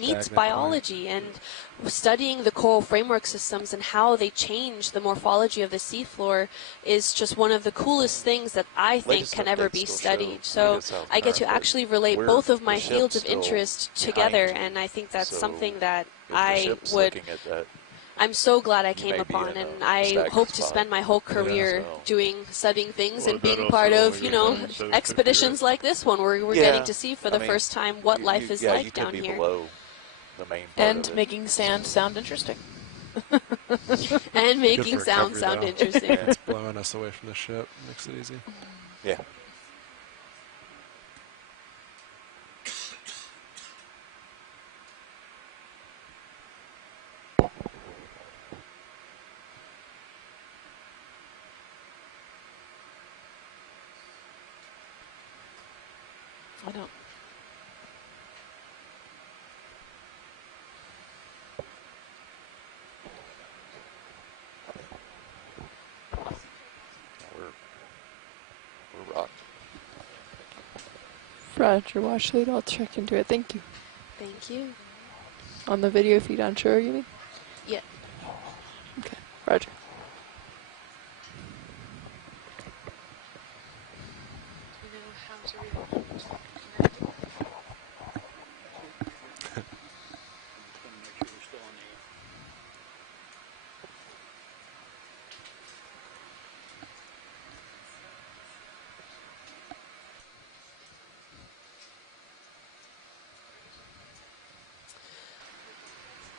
meets biology, and studying the coral framework systems and how they change the morphology of the seafloor is just one of the coolest things that I think can ever be studied. So I get to actually relate both of my fields of interest together, and I think that's something that I'm so glad I came upon, and I hope to spend my whole career studying things and being part of, expeditions like this one where we're getting to see for the first time what life is like down here. And making sand sound interesting. And making sound interesting. It's blowing us away from the ship. Makes it easy. Yeah. I don't. We're rocked. Roger, watch lead. I'll check into it. Thank you. Thank you. On the video feed on shore, you mean? Yeah. Okay, Roger.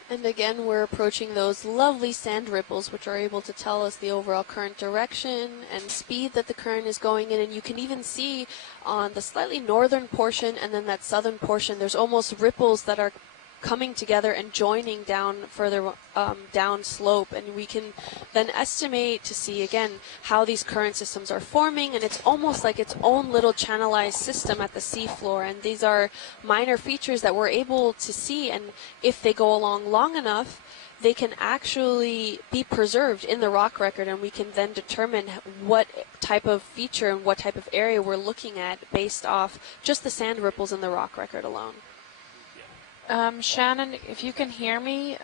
And again, we're approaching those lovely sand ripples, which are able to tell us the overall current direction and speed that the current is going in. And you can even see on the slightly northern portion and then that southern portion, there's almost ripples that are coming together and joining down further down slope, and we can then estimate to see again how these current systems are forming, and it's almost like its own little channelized system at the seafloor. And these are minor features that we're able to see, and if they go along long enough, they can actually be preserved in the rock record, and we can then determine what type of feature and what type of area we're looking at based off just the sand ripples in the rock record alone. Shannon, if you can hear me,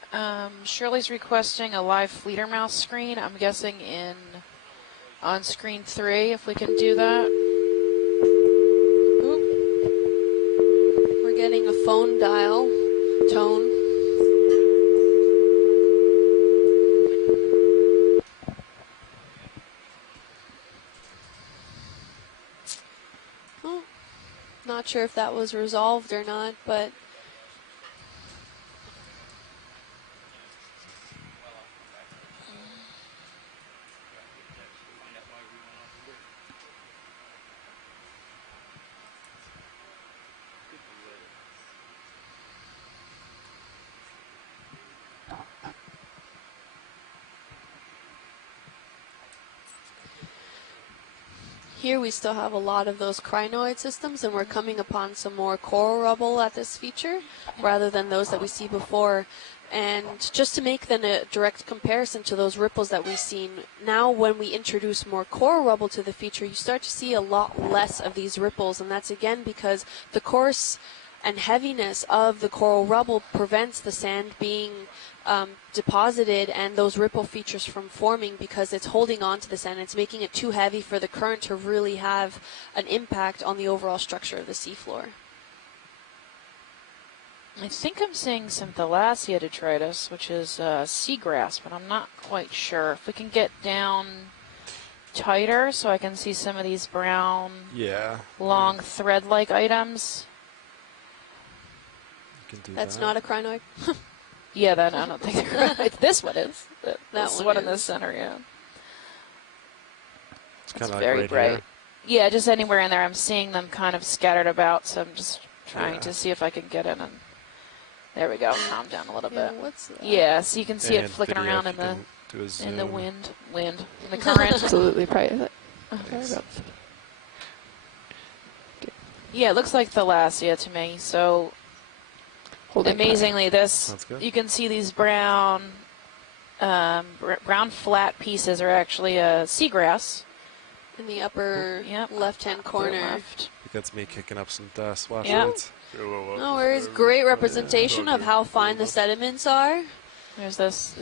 Shirley's requesting a live Fleeter Mouse screen. I'm guessing on screen 3, if we can do that. Oop. We're getting a phone dial tone. Well, not sure if that was resolved or not, but here we still have a lot of those crinoid systems, and we're coming upon some more coral rubble at this feature rather than those that we see before. And just to make then a direct comparison to those ripples that we've seen, now when we introduce more coral rubble to the feature, you start to see a lot less of these ripples, and that's again because the coarse and heaviness of the coral rubble prevents the sand being deposited and those ripple features from forming, because it's holding on to the sand. It's making it too heavy for the current to really have an impact on the overall structure of the seafloor. I think I'm seeing some Thalassia detritus, which is seagrass, but I'm not quite sure. If we can get down tighter so I can see some of these brown, long thread-like items. That's not a crinoid. Yeah, that I don't think they're right. This one is. This one in the is. center, yeah. It's kind of very like bright. Here. Yeah, just anywhere in there. I'm seeing them kind of scattered about, so I'm just trying to see if I can get in. And there we go. Calm down a little bit. What's that? Yeah, so you can see it flicking around in the wind, in the current. Absolutely private. Yeah, it looks like Thalassia to me. So amazingly, you can see these brown flat pieces are actually seagrass in the upper left-hand corner. that's me kicking up some dust. Watch Yeah. it. No worries. Great representation of how fine the sediments are. There's this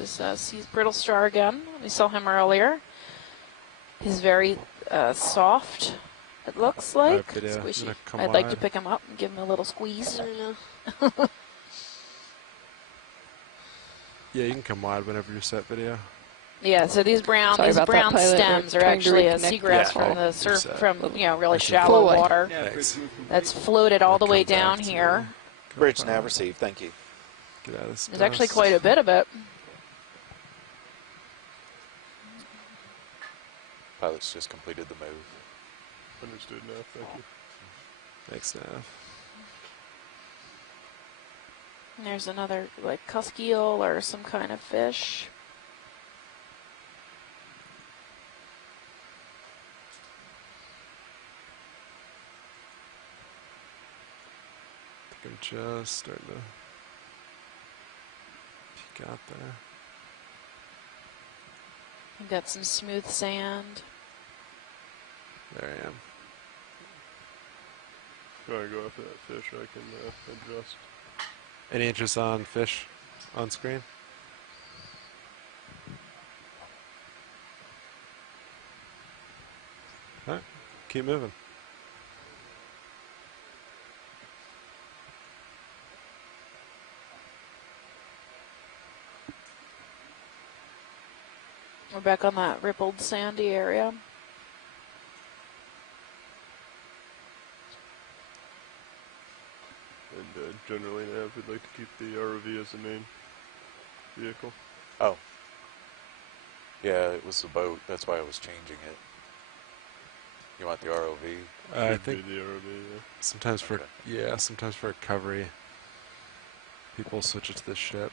brittle star again. We saw him earlier. He's very soft, it looks like. Squishy. I'd like to pick him up and give him a little squeeze. I don't know. Yeah, you can come wide whenever you're set video. Yeah, so these brown stems are actually a seagrass from the surf, from really shallow water. That's floated all the way down here. Bridge nav received. Thank you. Get out of this. There's actually quite a bit of it. Pilots just completed the move. Understood, Nav. Thank you. Thanks, Nav. And there's another like cusk eel or some kind of fish. I think I'm just starting to peek out there. We've got some smooth sand. There I am. Go ahead and go after that fish. I can adjust. Any interest on fish on screen? All right, keep moving. We're back on that rippled sandy area. And generally, Nav, we'd like to keep the ROV as the main vehicle. Oh. Yeah, it was the boat. That's why I was changing it. You want the ROV? I think the ROV, yeah. sometimes for sometimes for recovery, people switch it to the ship,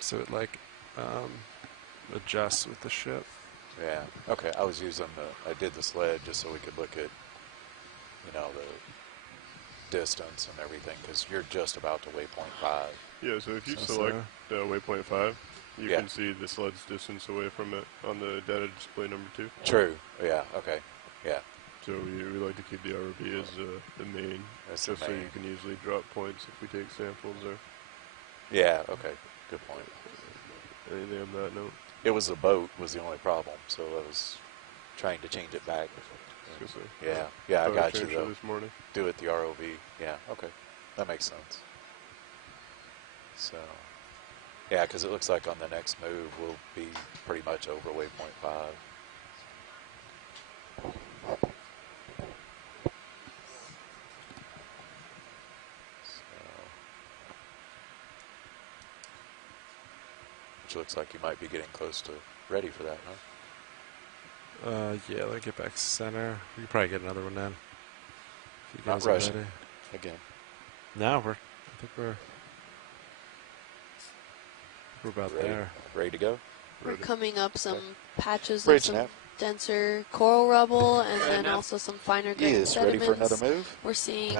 so it like adjusts with the ship. Yeah. Okay. I was using I did the sled just so we could look at, the distance and everything, because you're just about to waypoint 5. Yeah. So if you select waypoint 5, you can see the sled's distance away from it on the data display number 2. True. Yeah. Okay. Yeah. So we like to keep the ROV as the main, just so you can usually drop points if we take samples or. Yeah. Okay. Good point. Anything on that note? It was the boat was the only problem, so I was trying to change it back. Yeah, I got you though. This morning. Do it the ROV. Yeah, okay, that makes sense. So, yeah, because it looks like on the next move we'll be pretty much over waypoint 5. Which looks like you might be getting close to ready for that, huh? Yeah, let me get back center. We can probably get another one then. If you guys Not rushing. are ready. Again. No, I think we're about there. Ready to go? We're coming up some patches Bridge of some nav. denser coral rubble and then also some finer grained Yes, ready sediments. for another move. We're seeing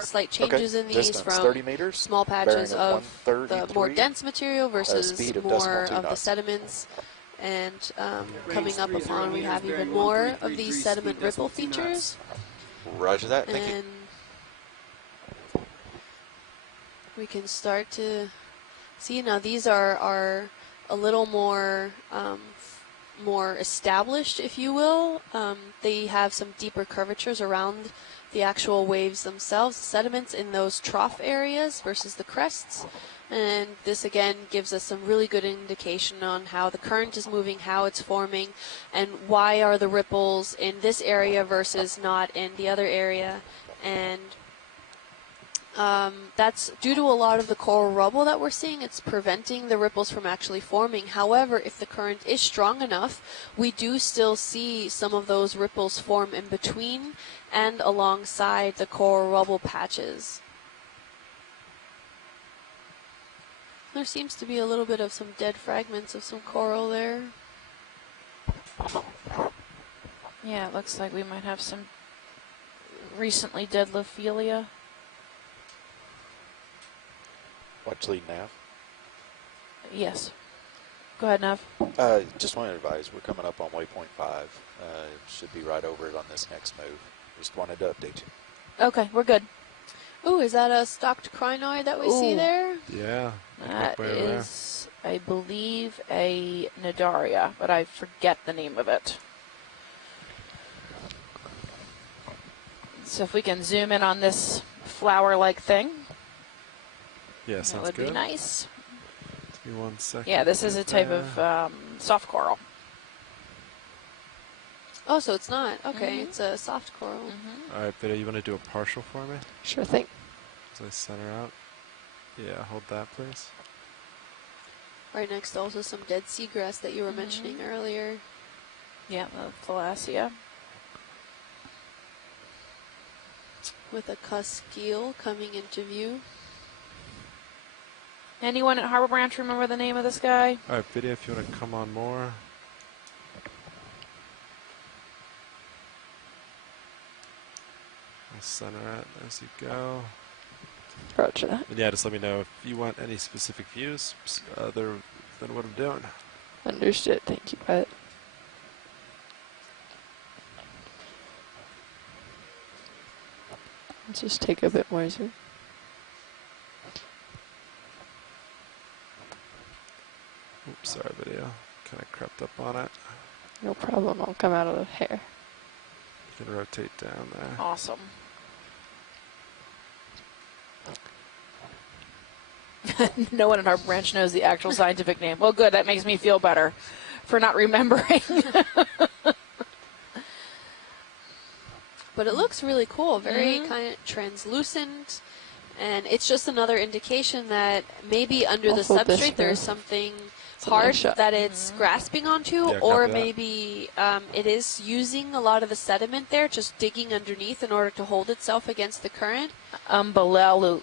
slight changes in these Distance, from 30 meters, small patches bearing of of the 133, more dense material versus speed of more decimal of the 2 knots. sediments. And coming up upon, we have even more of these sediment ripple features. Roger that. Thank you. And we can start to see now these are a little more more established, if you will. They have some deeper curvatures around the actual waves themselves, sediments in those trough areas versus the crests. And this again gives us some really good indication on how the current is moving, how it's forming, and why are the ripples in this area versus not in the other area. And that's due to a lot of the coral rubble that we're seeing. It's preventing the ripples from actually forming. However, if the current is strong enough, we do still see some of those ripples form in between and alongside the coral rubble patches. There seems to be a little bit of some dead fragments of some coral there. Yeah, it looks like we might have some recently dead Lophelia. Watch lead nav. Yes. Go ahead, Nav. Just wanted to advise, we're coming up on waypoint 5. Should be right over it on this next move. Just wanted to update you. Okay, we're good. Ooh, is that a stocked crinoid that we see Ooh. there? Yeah. That way over there. is, I believe, a Nadaria, but I forget the name of it. So if we can zoom in on this flower-like thing, Yeah, that sounds would good. be nice. Give me 1 second. Yeah, this is a type there. of soft coral. Oh, so it's not. Okay, Mhm. it's a soft coral. Mm-hmm. All right, Biddy, you want to do a partial for me? Sure thing. As I center out. Yeah, hold that, please. Right next to also some dead seagrass that you were mentioning earlier. Yeah, the Thalassia. With a cusk eel coming into view. Anyone at Harbor Branch remember the name of this guy? All right, Biddy, if you want to come on more. I'll center it as you go. Roger that. And yeah, just let me know if you want any specific views other than what I'm doing. Understood. Thank you, Pilot. Let's just take a bit more zoom. Oops, sorry, video. Kind of crept up on it. No problem. I'll come out of the hair. You can rotate down there. Awesome. No one at Harbor Branch knows the actual scientific name. Well, good. That makes me feel better for not remembering. But it looks really cool, very kind of translucent, and it's just another indication that maybe under I'll the hold this substrate there's for something a hard nice shot. that it's grasping onto, Yeah, or copy that. maybe it is using a lot of the sediment there, just digging underneath in order to hold itself against the current. Umbellula.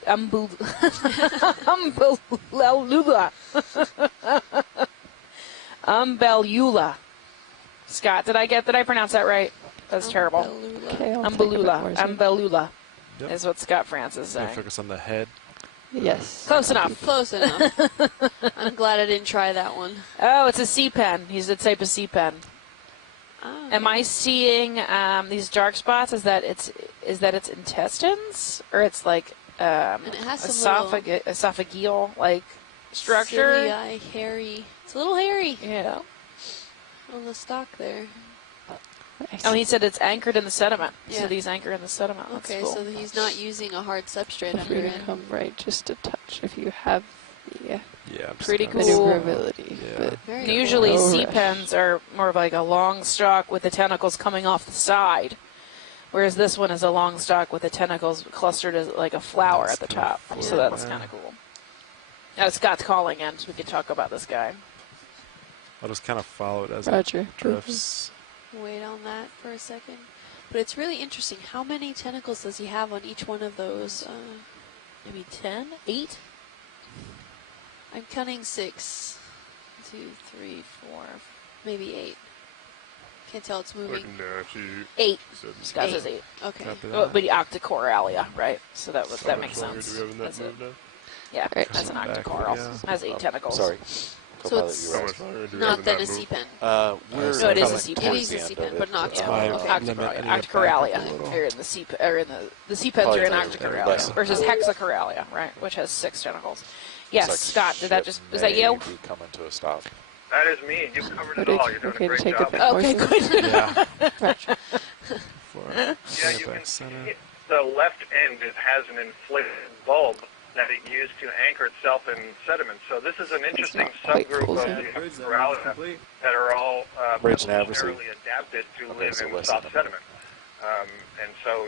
Umbellula. Scott, did I pronounce that right? That's terrible. Okay, I'll take a bit Umbellula. more zoom. Umbellula Yep. is what Scott Francis is Yeah, saying. focus on the head. Yes. Close enough. Close enough. I'm glad I didn't try that one. Oh, it's a sea pen. He's a type of sea pen. Oh, Am I seeing these dark spots? Is that its intestines, or it's like and it has some esophageal like structure? ciliary, hairy. It's a little hairy Yeah. on the stalk there. Nice. Oh, he said it's anchored in the sediment. Yeah. So these anchor in the sediment. That's Okay, cool. so he's not using a hard substrate Feel under free to it. come right just a touch if you have the Yeah. I'm just Pretty gonna- cool. maneuverability. Yeah. But Very cool. Usually No sea rush. pens are more of like a long stalk with the tentacles coming off the side, whereas this one is a long stalk with the tentacles clustered as like a flower That's at the kinda top. cool. So that's Yeah. kind of cool. Now Scott's calling in, so we can talk about this guy. I'll just kind of follow it as Roger. it drifts. Wait on that for a second. But it's really interesting. How many tentacles does he have on each one of those? Maybe 10? 8? I'm counting 6. 2, 3, 4, maybe 8. Can't tell it's moving. Looking down at you. 8. Said, Scott Eight. says 8. Okay. Copy Well, that. but the octocoralia, right? So that how that much makes longer sense. do we have in that That's it. move now? Yeah, Right. that's an Back octocoral. video. Has 8 tentacles. Sorry. So Co-pilot, it's you How were much asking. longer do we have Not in then that a move? sea pen. We're No, it is a coming sea It pen. towards is the a end sea of pen, it. but not That's Oh, my okay. limit. I need to back up Octocoralia, a little. or in the sea, or in the sea pens are in Probably octocoralia less. versus hexacoralia, right? Which has 6 tentacles. Yes, Looks like Scott. Did that ship just was that you? may be coming to a stop. That is me. You covered it Okay, all. You're doing okay a to great take a job. bit more Okay, zoom. good. Yeah. Roger. For Yeah, bring you it back can see center. the left end. It has an inflated bulb that it used to anchor itself in sediment. So this is an interesting not quite subgroup full of zoom. the Hexacoralia that are all Bridge nav received. evolutionarily adapted to Okay, live so in less soft than a sediment. And so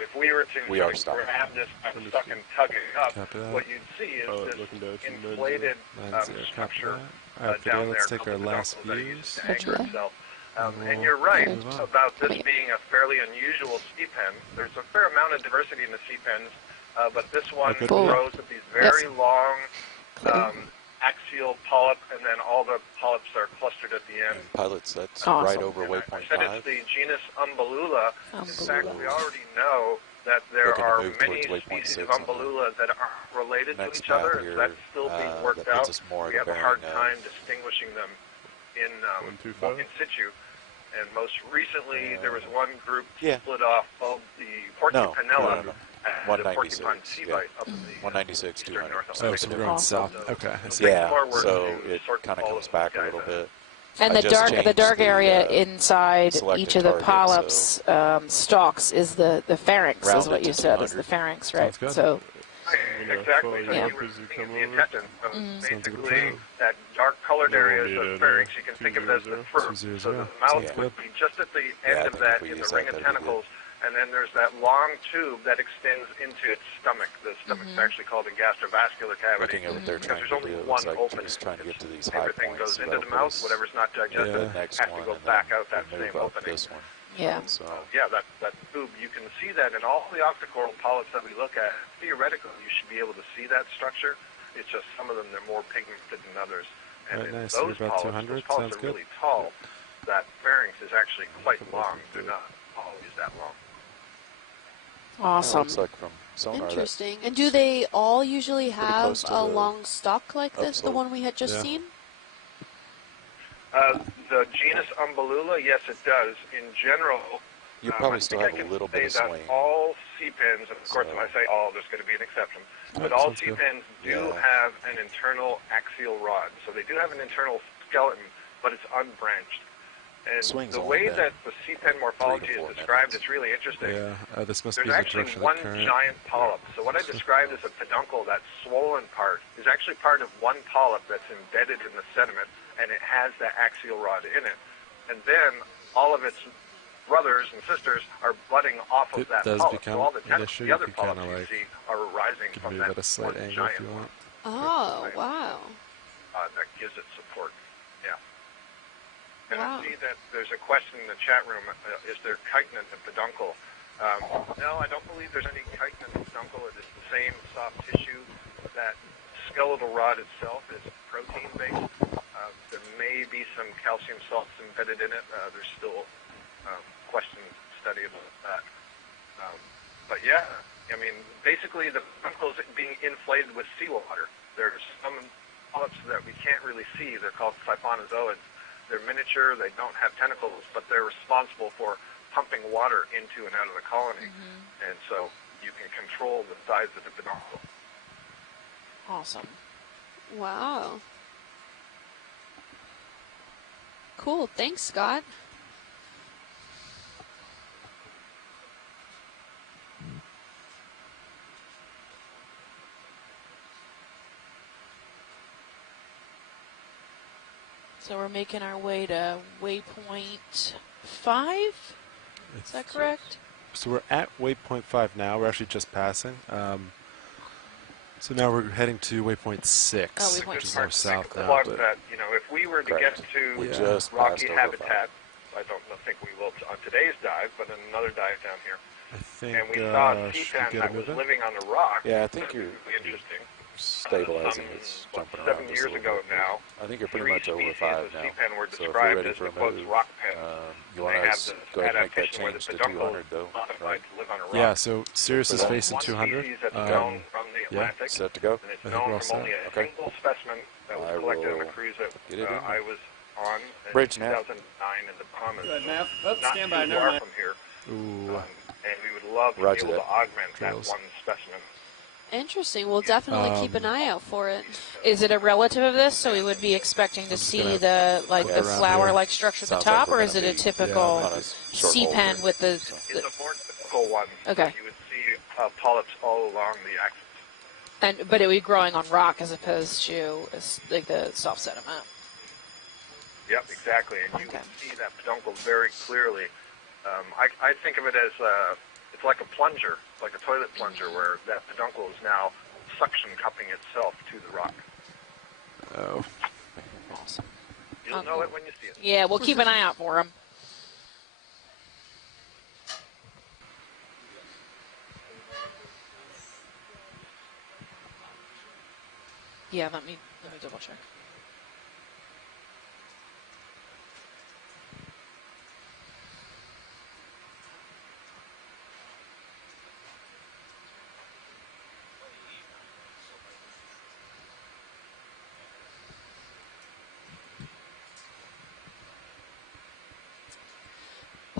if we were to We sort are of stopping. grab this by the suck and tug it up, Copy that. what you'd see is Oh, this looking down at you, 9-0. inflated 9-0, copy structure that. Alright, video, down there let's take called our the last peduncles that it views. uses to anchor Roger. itself. And And we'll you're right move on. about this Coming. being a fairly unusual sea pen. There's a fair amount of diversity in the sea pens, but this one good video. grows with these very long Clear. axial polyp, and then all the polyps are clustered at the end. And pilots, that's Awesome. right over And I waypoint said 5. it's the genus Umbellula. In fact, Umbellula. we already know that there Looking to are move many towards waypoint species of 6 on the Umbellula that are related to next each other, path and here, that's still being worked that puts out. us more We at have the a hard bearing time of, distinguishing them in 125. in situ. And most recently, there was one group Yeah. split off of the Porcupanella and the porcupine 196, sea yeah. bite up in the 196, eastern 200. North Oh, so Atlantic. we're going Awesome. south. Okay, I see. Yeah, forward so to it sort kind of all comes of back a these little guys bit. And I the just dark changed area the, inside selected each of the target, polyps stalks is the pharynx, is Round what it you to said, is the 200. pharynx, right? Sounds good. So Exactly. So Yeah. you were seeing the intestine. So Sounds like a basically, plan. that dark colored No, we'll area is need the it, pharynx. You can think of it as the 200. fur. 200. So the Sounds mouth good. would be just at the Yeah, end I of think that if we in the use ring that, of that'd be good. tentacles. And then there's that long tube that extends into its stomach. The stomach's actually called a gastrovascular cavity. Looking at what they're Because trying there's to only do, it one looks like opening. he's trying to get to these high Everything points. goes So into that'll the put mouth. us Whatever's not into digested the next has one, to go and back then out that we'll same move up opening. this one. yeah. So Yeah, that tube, you can see that in all the octocoral polyps that we look at. Theoretically, you should be able to see that structure. It's just some of them, they're more pigmented than others. And Right, in nice. those You're about polyps, 200. those polyps Sounds are good. really tall. That pharynx is actually quite long. They're not always that long. it Awesome. looks like from sonar that Interesting. And do they all usually have close to a the long stalk like this, the upslope. one we had just Yeah. seen? The genus Umbellula, yes, it does. In general, you probably I still think have I a can little say bit of that swing. all sea pens, and of course, So- when I say all, there's going to be an exception, but Yeah, all sounds sea good. pens do Yeah. have an internal axial rod. So they do have an internal skeleton, but it's unbranched. And Swing's the only way been that the sea pen morphology 3 to 4 is described, minutes. it's really interesting. Yeah, this must There's be the actually direction one of the current. giant polyp. So what I described as a peduncle, that swollen part, is actually part of one polyp that's embedded in the sediment, and it has that axial rod in it. And then all of its brothers and sisters are budding off of It that does polyp. become So all the, an issue. the You other can polyps kinda, you like, see are arising You can from move that at a slight one angle if giant you one. want. Oh, wow. That gives it support. Yeah. And Wow. I see that there's a question in the chat room, is there chitin in the peduncle? No, I don't believe there's any chitin in the peduncle. It is the same soft tissue. That skeletal rod itself is protein-based. There may be some calcium salts embedded in it. There's still question study about that. But yeah, I mean, basically the peduncle is being inflated with seawater. There's some polyps that we can't really see. They're called siphonozoids. They're miniature, they don't have tentacles, but they're responsible for pumping water into and out of the colony. And so you can control the size of the peduncle. Awesome. Wow. Cool. Thanks, Scott. So we're making our way to waypoint 5? Is that correct? So we're at waypoint 5 now. We're actually just passing. So now we're heading to waypoint 6, Oh, waypoint which is six. more Make a south now. plug But that, you know, if we were to Correct. get to We Yeah. just rocky passed over habitat, I don't think we will on today's dive, but in another dive down here, I think and we saw a sea should we pen get that it was moving? living on a rock. Yeah, I think that you're would be interesting. stabilizing. It's jumping around 7 just a years little ago bit. now, I think you're pretty 3 much over species 5 of now. sea pen were So if you're described ready as for the a quotes move, rock pens. you want They have to this go ahead and make that adaptation where the change to peduncle 200 though, modified right? to live on a rock. Yeah, so Sirius is So facing One 200. species that's known from the Atlantic, Set to go? and it's I think known we're all from only set. a Okay. single specimen that was I collected on will a cruise that get it in I there. was on in Bridge nav. 2009 in the Bahamas. Good, So Nav. Oh, not stand by, too never far mind. from here, Ooh. and we would love to Roger be able that. to augment Drills. that one specimen. Interesting. We'll definitely keep an eye out for it. Is it a relative of this? So we would be expecting to just see gonna the look the around flower-like structure at the Sounds like top, we're or is it gonna a be, typical on a short sea hold pen here. with the? It's a more typical one. Okay. So you would see polyps all along the axis. But it would be growing on rock as opposed to like the soft sediment. Yep, exactly. And you Okay. would see that peduncle very clearly. I think of it as it's like a plunger, like a toilet plunger, where that peduncle is now suction cupping itself to the rock. Oh. Awesome. You'll know it when you see it. Yeah, we'll keep an eye out for them. Yeah, let me double check.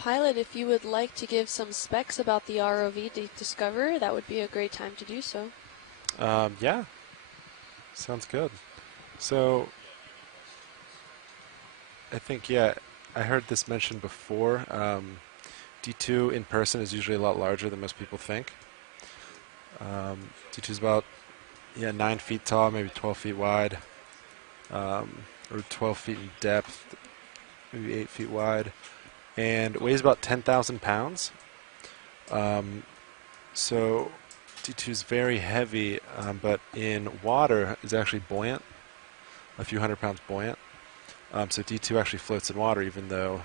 Pilot, if you would like to give some specs about the ROV to Discover, that would be a great time to do so. Yeah, sounds good. So, I think, yeah, I heard this mentioned before. D2 in person is usually a lot larger than most people think. D2 is about 9 feet tall, maybe 12 feet wide, or 12 feet in depth, maybe 8 feet wide, and weighs about 10,000 pounds. So D2 is very heavy, but in water is actually buoyant, a few hundred pounds buoyant. So D2 actually floats in water, even though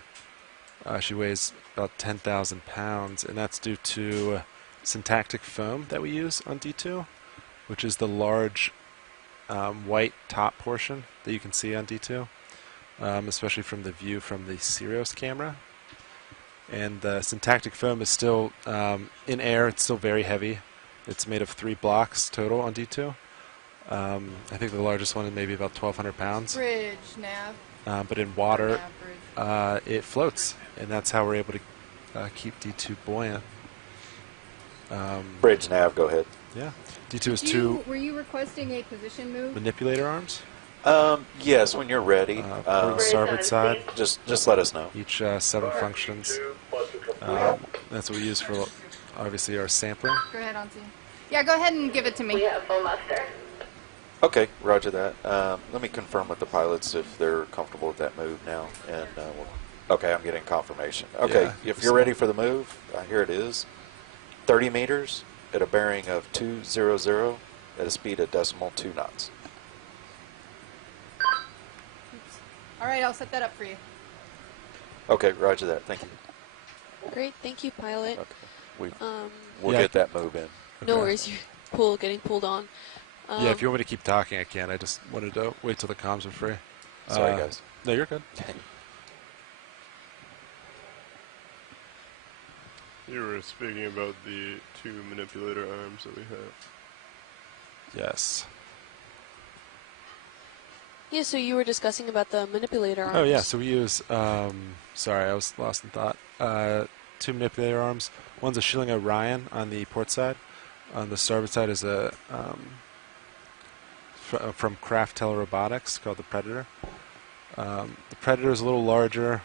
she weighs about 10,000 pounds, and that's due to syntactic foam that we use on D2, which is the large white top portion that you can see on D2, especially from the view from the Seafloor camera. And the syntactic foam is still in air. It's still very heavy. It's made of 3 blocks total on D2. I think the largest one is maybe about 1,200 pounds. Bridge, nav. But in water, it floats, and that's how we're able to keep D2 buoyant. Bridge nav, go ahead. Yeah. D2 is 2 Were you requesting a position move? manipulator arms. Yes, when you're ready. Port and starboard side. Just let us know. Each 7 functions. That's what we use for, obviously, our sampling. Go ahead, Auntie. Yeah, go ahead and give it to me. We have full muster. Okay, roger that. Let me confirm with the pilots if they're comfortable with that move now. And okay, I'm getting confirmation. Okay, Yeah, if you're ready for the move, here it is. 30 meters at a bearing of 200 at a speed of decimal 2 knots. Oops. All right, I'll set that up for you. Okay, roger that. Thank you. Great, thank you, Pilot. Okay, we'll Yeah. get that move in. No Okay. worries, you're getting pulled on. Yeah, if you want me to keep talking, I can. I just wanted to wait till the comms are free. Sorry, guys. No, you're good. You were speaking about the 2 manipulator arms that we have. Yes. Yeah, so you were discussing about the manipulator arms. Oh, yeah, so we use, sorry, I was lost in thought. 2 manipulator arms. One's a Schilling Orion on the port side. On the starboard side is a, from Craft Telerobotics, called the Predator. The Predator is a little larger,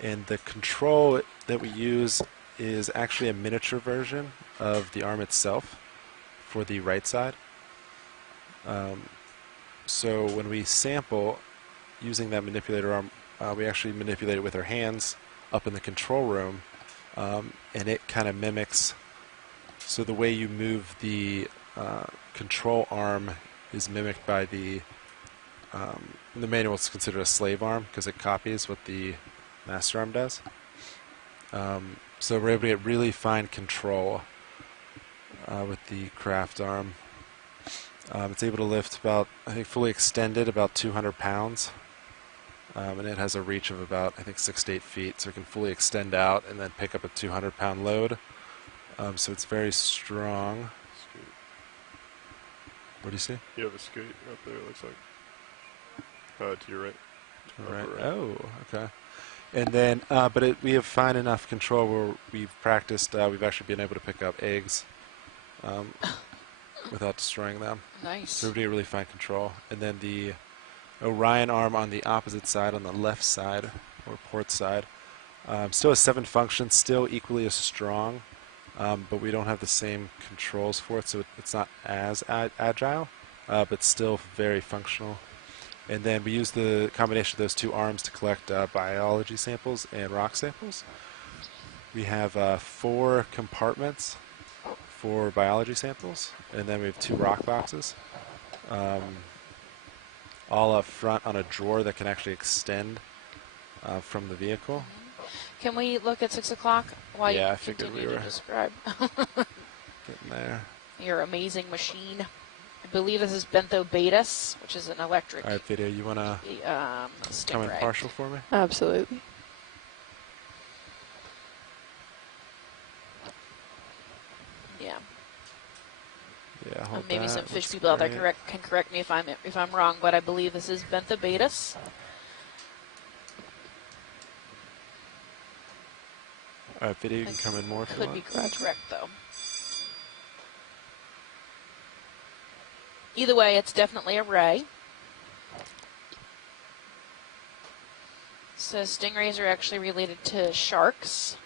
and the control that we use is actually a miniature version of the arm itself for the right side. So when we sample using that manipulator arm, we actually manipulate it with our hands up in the control room, and it kind of mimics. So the way you move the control arm is mimicked by the manual is considered a slave arm because it copies what the master arm does. So we're able to get really fine control with the craft arm. It's able to lift about, I think fully extended, about 200 pounds. And it has a reach of about, I think, 6 to 8 feet. So it can fully extend out and then pick up a 200-pound load. So it's very strong. What do you see? You have a skate up there, it looks like. To your right. Right. Oh, okay. And then, but we have fine enough control where we've practiced. We've actually been able to pick up eggs without destroying them. Nice. So we get really fine control. And then the Orion arm on the opposite side, on the left side, or port side, still has 7 functions, still equally as strong, but we don't have the same controls for it, so it's not as agile, but still very functional. And then we use the combination of those 2 arms to collect biology samples and rock samples. We have 4 compartments for biology samples, and then we have 2 rock boxes, all up front on a drawer that can actually extend from the vehicle. Can we look at 6 o'clock while Yeah, you I figured continue we were to describe getting there. your amazing machine? I believe this is Bentho Betas, which is an electric. All right, Video, you want to come in Stingray. partial for me? Absolutely. Yeah. Yeah, hold Maybe that. some fish Looks people out there great. can correct me if I'm wrong, but I believe this is Bentho Betas. All right, video, you can come in more if you Could be want. correct, though. Either way, it's definitely a ray. So stingrays are actually related to sharks.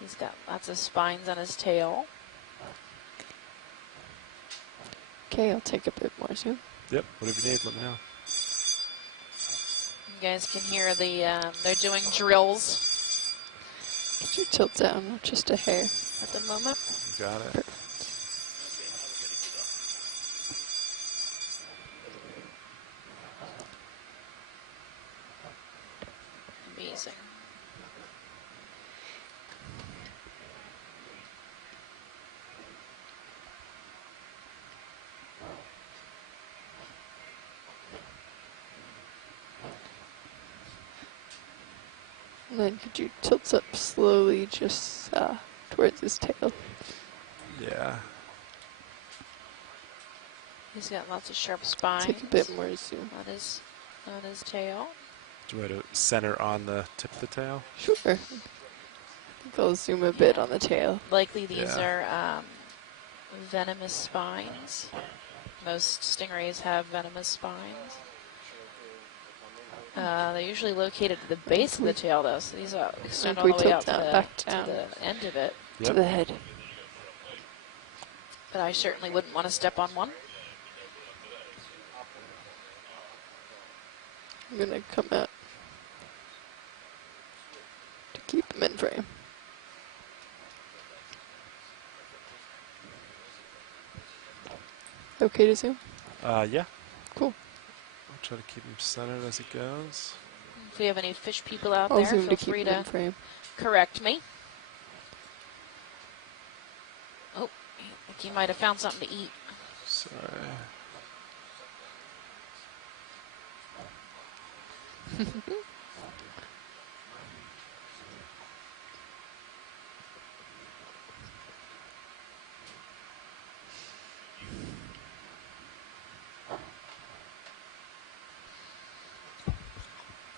He's got lots of spines on his tail. Okay, I'll take a bit more zoom. Yep, whatever you need, let me know. You guys can hear the, they're doing drills Could you tilt down just a hair? at the moment. You got it. Amazing. And then could you tilt up slowly just towards his tail? Yeah. He's got lots of sharp spines Take a bit more zoom. on his tail. Do you want to center on the tip of the tail? Sure. I think I'll zoom a bit on the tail. Likely these Yeah. are venomous spines. Most stingrays have venomous spines. They're usually located at the base of the tail, though, so these extend all we the way tilt out that to back to down. the end of it. To the head. But I certainly wouldn't want to step on one. I'm gonna come out to keep him in frame. Okay to zoom? Yeah. Cool. I'll try to keep him centered as it goes. If we have any fish people out I'll there, zoom feel to keep free him in to frame. correct me. Oh, I think he might have found something to eat. Sorry.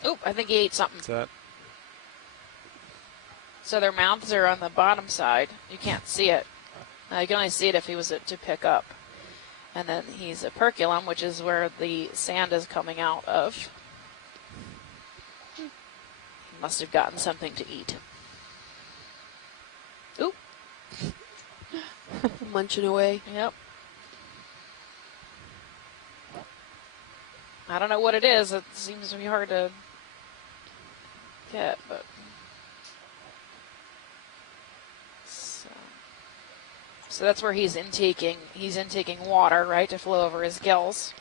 Oh, I think he ate something. Is that? So their mouths are on the bottom side. You can't see it. You can only see it if he was to pick up. And then he's a perculum, which is where the sand is coming out of. He must have gotten something to eat. Oop. Munching away. Yep. I don't know what it is. It seems to be hard to get, but so that's where he's intaking water, right, to flow over his gills.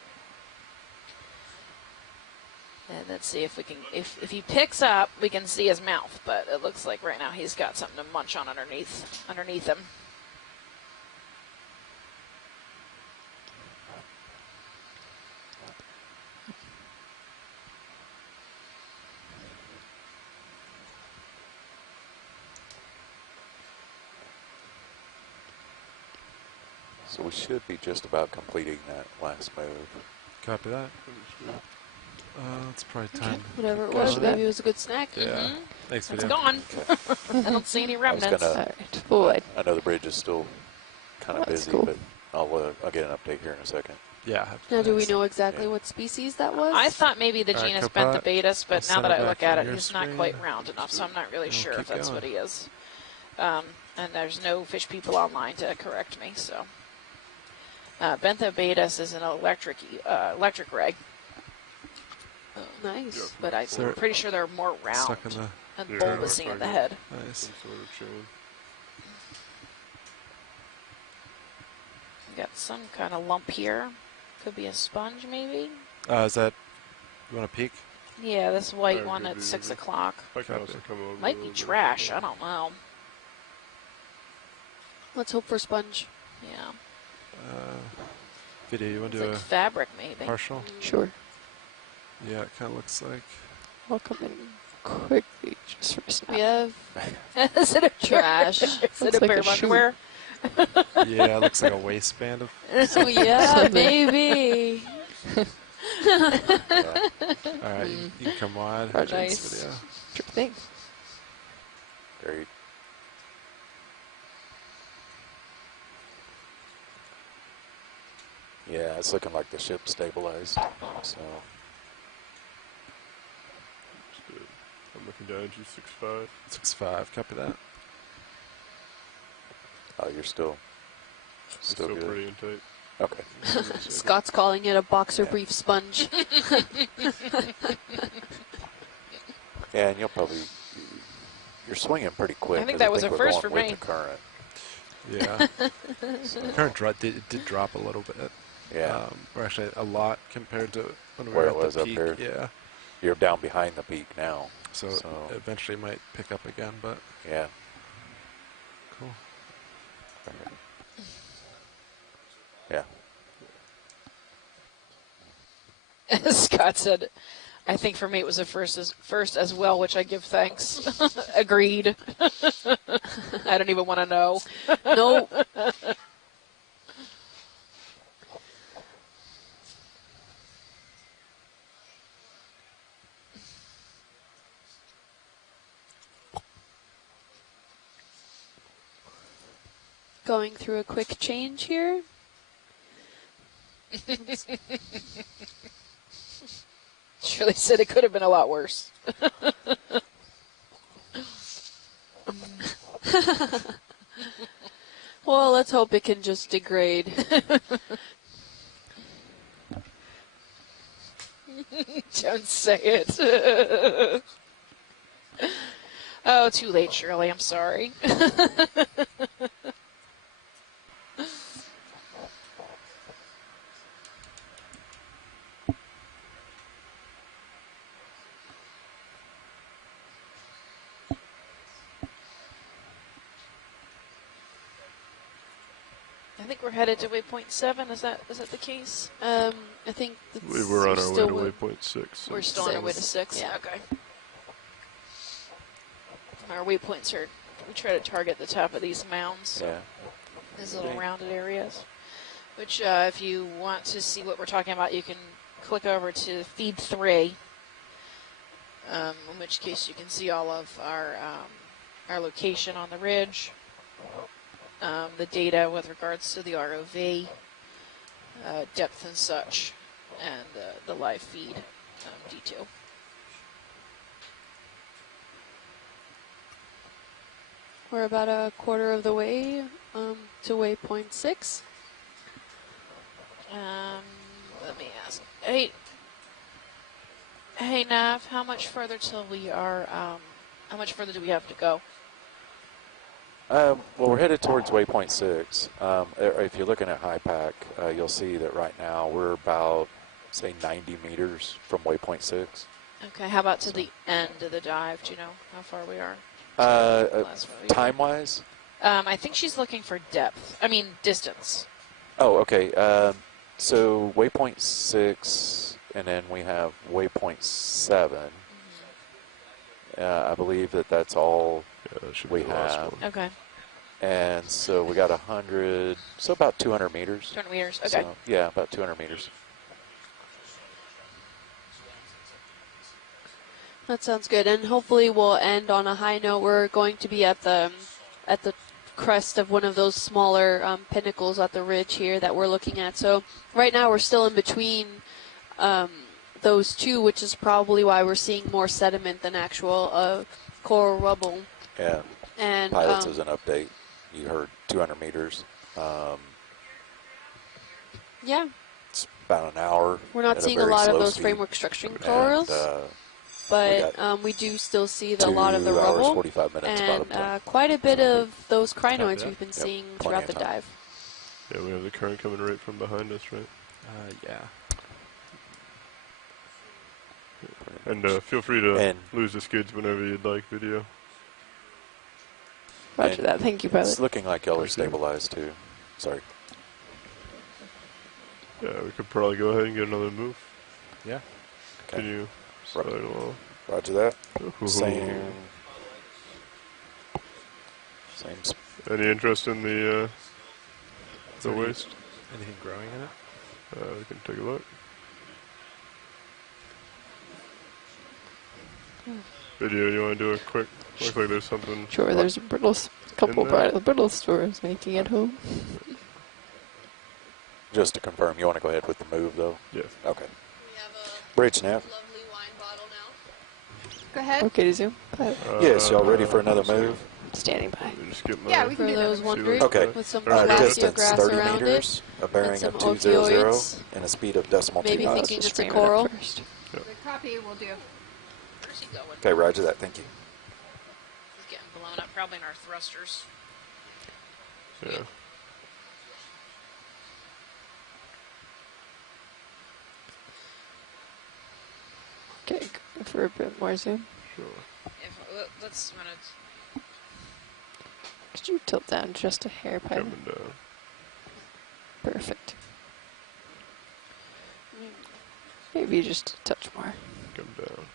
And let's see if we can, if he picks up, we can see his mouth, but it looks like right now he's got something to munch on underneath him. So we should be just about completing that last move. Copy that. It's probably time. Whatever it Gotcha. was, maybe it was a good snack. Yeah. Thanks, It's video. gone. I don't see any remnants. gonna- Alright, full wide. I know the bridge is still kind of That's busy, cool. but I'll get an update here in a second. Yeah. Now, do we know exactly Yeah. what species that was? I thought maybe the All right, genus Copilot, Benthobatus, but I'll now that send I it look back at on it, your he's not screen. quite round enough, so I'm not really We'll sure if keep that's going. what he is. And there's no fish people online to correct me, so. Benthobatus is an electric ray, Oh, nice. but I'm So- pretty sure they're more round Stuck in the. and Yeah, bulbousy looks in the like head. Nice. Some sort of chain. Got some kind of lump here. Could be a sponge, maybe. Is that? You want to peek? Yeah, this white That one could at be 6 maybe. o'clock. I can Copy. also come over. Might a be little bit. trash. I don't know. Let's hope for sponge. Yeah, Video. You want it's to do like a fabric, maybe. partial? Sure. Yeah, it kind of looks like. I'll come in quickly just for a snap. We have Is it a trash. Is it Looks a like pair a of shoe. underwear? Yeah, it looks like a waistband of. Oh yeah, Something. maybe. All right, you can come wide. Roger. Thanks, Nice. video. Sure thing. Great. Yeah, it's looking like the ship stabilized. So. I'm looking down G65. 6.5, copy that. Oh, you're still good. Pretty in tight. Okay. Scott's calling it a boxer brief sponge. Yeah, and you're swinging pretty quick. I think that was a we're first going for with me. the current. Yeah. The current did drop a little bit. Yeah. Or actually a lot compared to when we Where were it at was the up peak. here. Yeah. You're down behind the peak now. So eventually might pick up again, but yeah. cool. Yeah. Scott said, I think for me it was a first as well, which I give thanks. Agreed. I don't even want to know. No. Going through a quick change here. Shirley said it could have been a lot worse. Well, let's hope it can just degrade. Don't say it. Oh, too late, Shirley. I'm sorry. I think we're headed to waypoint 7. Is that the case? I think We were on our way to waypoint 6. We're still on our way to 6. Yeah. Okay. Our waypoints are. We try to target the top of these mounds. Yeah. These little rounded areas. Which, if you want to see what we're talking about, you can click over to feed 3. In which case you can see all of our location on the ridge. The data with regards to the ROV, depth and such, and the live feed detail. We're about a quarter of the way to waypoint 6. Let me ask. Hey, Nav, how much further till we are? How much further do we have to go? Well, we're headed towards waypoint 6. If you're looking at high pack, you'll see that right now we're about, say, 90 meters from waypoint 6. Okay, how about to the end of the dive? Do you know how far we are? Time-wise? I think she's looking for depth. I mean, distance. Oh, okay. So waypoint 6, and then we have waypoint 7. I believe that's all we have. Okay. And so we got 100, so about 200 meters. 200 meters, okay. So, yeah, about 200 meters. That sounds good, and hopefully we'll end on a high note. We're going to be at the crest of one of those smaller pinnacles at the ridge here that we're looking at. So right now we're still in between those two, which is probably why we're seeing more sediment than actual coral rubble. Yeah. And pilots, as an update, you heard 200 meters. Yeah. It's about an hour. We're not seeing a lot of those framework structuring corals. But we do still see a lot of the 2 hours, rubble 45 minutes, and quite a bit of those crinoids we've been seeing throughout the dive. Yeah, we have the current coming right from behind us, right? Yeah. And feel free to lose the skids whenever you'd like, video. Roger that. Thank you, pilot. It's looking like y'all are stabilized, too. Sorry. Yeah, we could probably go ahead and get another move. Yeah. Can you slide along? Roger that. Ooh. Same. Any interest in the waste? Anything growing in it? We can take a look. Video, you want to do a quick, looks like there's something. Sure, there's a couple brittle stores making it home. Just to confirm, you want to go ahead with the move, though? Yes. Okay. We have a Bridge nav. lovely wine bottle now. Go ahead. Okay to zoom. Yes, y'all ready for another move? Standing by. Just get my Yeah, we can For do those that. wondering, Okay. with some Alright, glacier Distance grass 30 around meters, a bearing some of 200, opioids. and a speed of decimal Maybe 2 knots. thinking Just it's a frame it up coral. first. The copy will do. Where's he going? Okay, roger that. Thank you. He's getting blown up, probably in our thrusters. Yeah. Okay, go for a bit more zoom. Sure. Let's run it. Could you tilt down just a hair, Piper? Coming down. Perfect. Maybe just a touch more. Come down.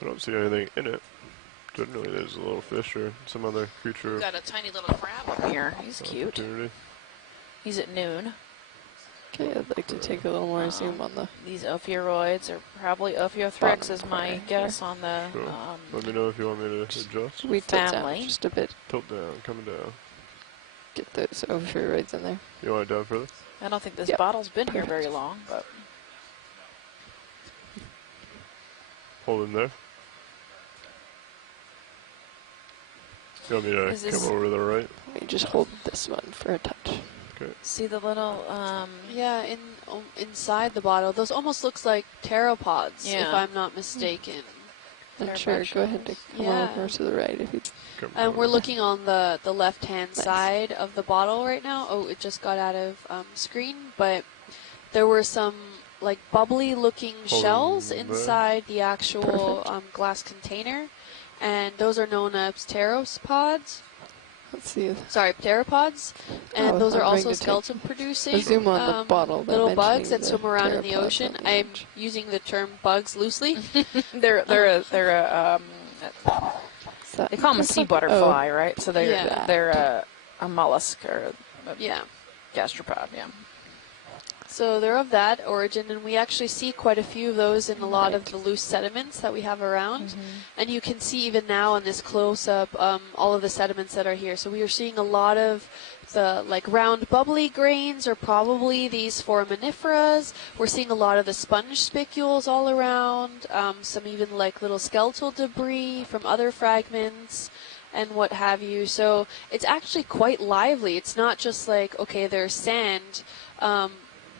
I don't see anything in it. Generally, there's a little fish or some other creature. We've got a tiny little crab up here. He's cute. Opportunity. He's at noon. Okay, I'd like to take a little more zoom on the... These ophiuroids are probably Ophiothrix is my guess on the Sure. Let me know if you want me to adjust. We tilt family. down just a bit. Tilt down, coming down. Get those ophiuroids in there. You want it down further? I don't think this Yep. bottle's been here very long, but Hold in there. You want me to Is this- come over to the right? Let me just hold this one for a touch. Okay. see the little Yeah, inside the bottle, those almost looks like pteropods, if Yeah. I'm not mistaken. And sure, go ahead and come Yeah. over to the right if you... Come And we're over. looking on the left-hand Nice. side of the bottle right now. Oh, it just got out of screen, but there were some like bubbly-looking shells there. inside the actual glass container, and those are known as pteropods. Let's see if... Sorry, pteropods, and Oh, those are I'm going also to take skeleton-producing a zoom on the bottle. They're little bugs mentioning that swim around in the pteropods ocean. on the I'm image. using the term bugs loosely. they're Is that they call them a sea pteropod? butterfly, right? So they're Yeah. they're a mollusk or a Yeah. gastropod, yeah. So they're of that origin, and we actually see quite a few of those in a lot of the loose sediments that we have around. And you can see even now in this close-up all of the sediments that are here. So we are seeing a lot of the like round bubbly grains are probably these foraminiferas. We're seeing a lot of the sponge spicules all around, some even like little skeletal debris from other fragments and what have you. So it's actually quite lively. It's not just like, okay, there's sand.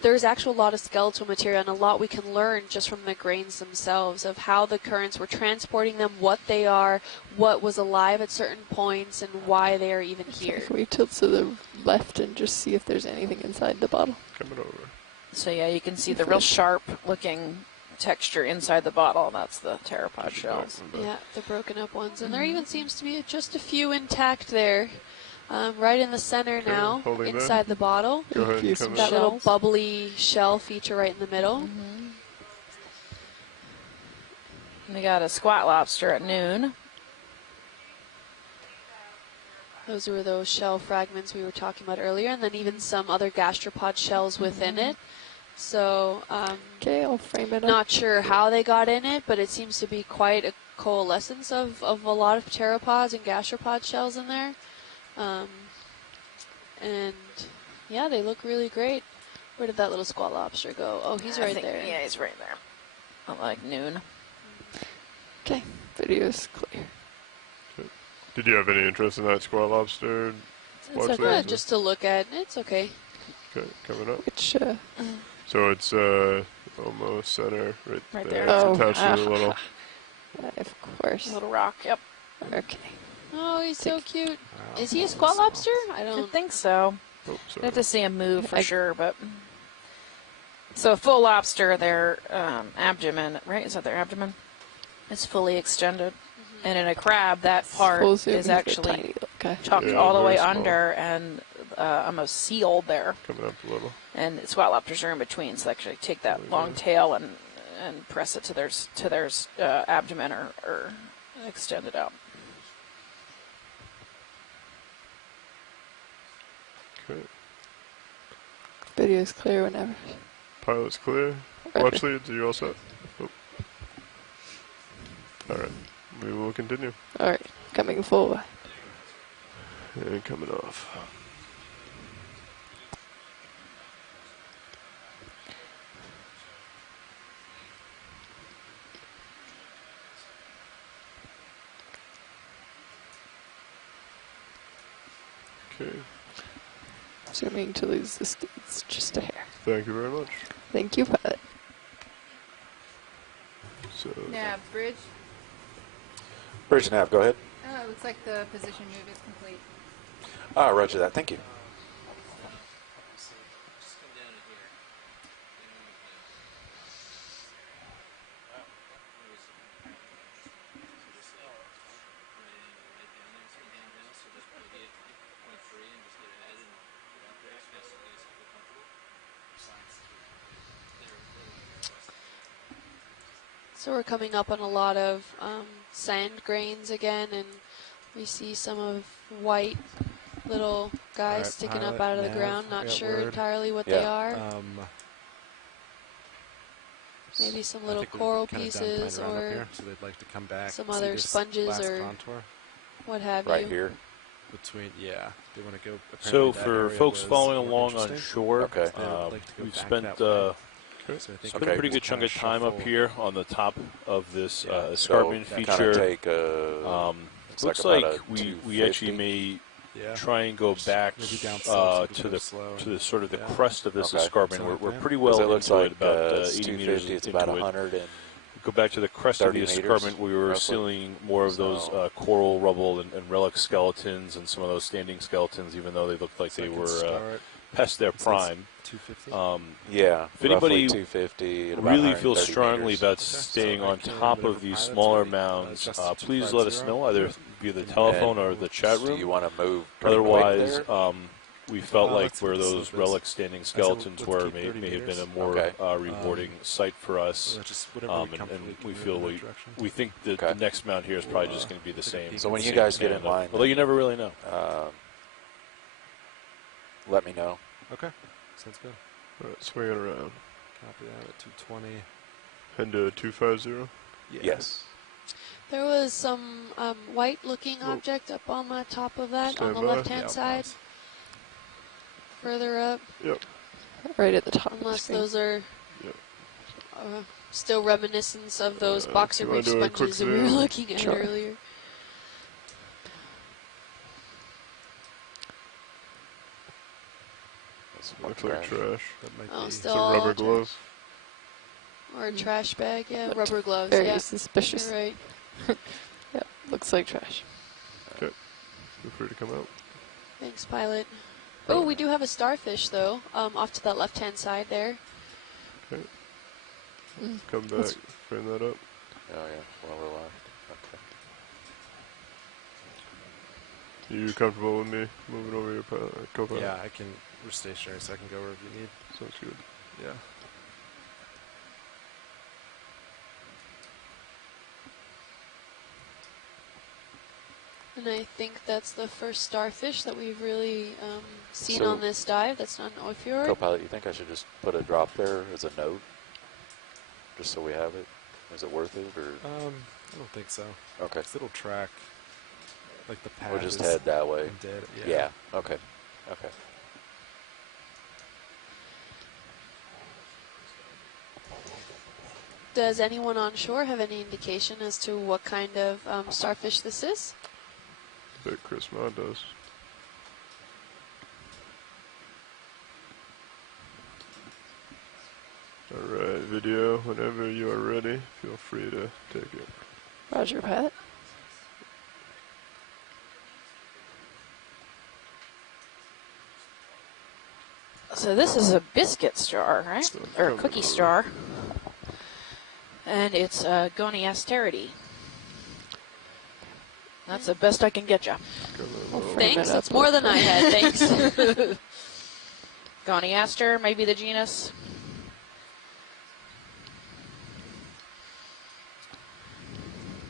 There's actually a lot of skeletal material and a lot we can learn just from the grains themselves of how the currents were transporting them, what they are, what was alive at certain points, and why they are even Okay, here. can we tilt to the left and just see if there's anything inside the bottle? Coming over. So yeah, you can see the real sharp looking texture inside the bottle. That's the pteropod shells. Yeah, the broken up ones. And there even seems to be just a few intact there. Right in the center now, holding there. inside the bottle. Go ahead and Use come some in. That little Shells. bubbly shell feature right in the middle. And we got a squat lobster at noon. Those were those shell fragments we were talking about earlier, and then even some other gastropod shells within it. So, Okay, I'll frame it up. not sure how they got in it, but it seems to be quite a coalescence of a lot of pteropods and gastropod shells in there. And yeah, they look really great. Where did that little squat lobster go? Oh, he's I right think- there. Yeah, he's right there. At like noon. Okay, video's clear. Did you have any interest in that squat lobster? It's Watch okay, that. just to look at. It's okay. Okay, coming up. Which, So it's almost center right, Right there. there. It's Oh. attached to the little. of course. Little rock, yep. Okay. Oh, he's so cute. Is he a squat lobster? I I don't. think so. Oh, I sorry. have to see him move for sure, but. So a full lobster, their abdomen, right? Is that their abdomen? Is fully extended. And in a crab, that part Full zoom, is he's got actually tiny, okay. tucked Yeah, all the way very small. under and almost sealed there. Coming up a little. And squat lobsters are in between, so they actually take that long tail and press it to their abdomen or extend it out. Okay. Video's clear whenever. Pilot's clear. Roger. Watch leads, are you all set? Oh. Alright, we will continue. Alright, coming forward. And coming off. Okay. Assuming to lose the skids just a hair. Thank you very much. Thank you, pilot. So, Nav, bridge. Bridge nav, go ahead. Oh, it looks like the position move is complete. Roger that. Thank you. So we're coming up on a lot of sand grains again, and we see some of white little guys sticking up out of the ground. Not sure entirely what they are. Maybe some little coral pieces or here, so they'd like to come back, some other sponges or what have you. Right here. Between, they want to go. So for folks following along on shore, okay. We've spent a pretty good chunk of time up here on the top of this escarpment feature. Looks like we actually may try and go back to the sort of the crest of this escarpment. We're pretty well into it, about 80 meters it's into about it. 100 and Go back to the crest of the escarpment. We were roughly sealing more of those coral rubble and relic skeletons and some of those standing skeletons, even though they looked like they were past their prime. 250. If anybody 250, really feels strongly about staying on top of these smaller mounds, please let us know either via the telephone or the chat room. Do you want to move? Otherwise, we felt like where those relic standing skeletons were may have been a more rewarding site for us. And we feel we think that the next mound here is probably just going to be the same. So when you guys get in line, although you never really know, let me know. Okay, sounds good. All right, swing it around. Copy that at 220. And 250. Yes. There was some white-looking object up on the top of that, on the left-hand side. Further up. Yep. Right at the top. Unless those are still reminiscence of those boxer brief sponges that we were looking at earlier. Looks like trash. That might be it's a rubber glove. Or a trash bag, rubber gloves. Very suspicious. You're right. Yep, looks like trash. Okay. Feel free to come out. Thanks, pilot. Oh, we do have a starfish, though, off to that left-hand side there. Okay. Come back, frame that up. Oh, yeah, lower left. Okay. You comfortable with me moving over your co-pilot? Yeah, we're stationary, so I can go wherever you need. Sounds good. Yeah. And I think that's the first starfish that we've really seen on this dive. That's not an Ophioid. Co-pilot, you think I should just put a drop there as a note? Just so we have it? Is it worth it? Or I don't think so. Okay. It'll track, like the path. We'll just head that way. Yeah. Okay. Okay. Does anyone on shore have any indication as to what kind of starfish this is? I bet Chris Ma does. Alright, video, whenever you are ready, feel free to take it. Roger, pilot. So this is a biscuit star, right? Or a cookie star. And it's Goniasterity. That's the best I can get you. Thanks, that's more than I had, thanks. Goniaster, maybe the genus.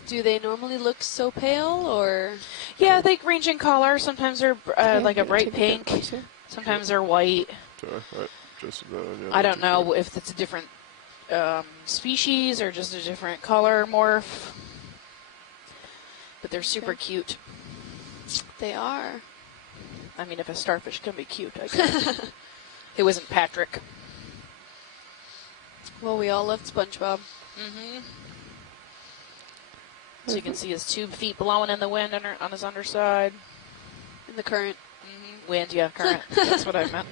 Do they normally look so pale, or? Yeah, they range in color. Sometimes they're like a bright pink. Sometimes they're white. Sorry, right. Just about, yeah, I don't know if it's a different species or just a different color morph. But they're super cute. They are. I mean, if a starfish can be cute, I guess. It wasn't Patrick. Well, we all loved SpongeBob. Mm-hmm. So you can see his 2 feet blowing in the wind on his underside. In the current. Mm-hmm. Wind, yeah, current. That's what I meant.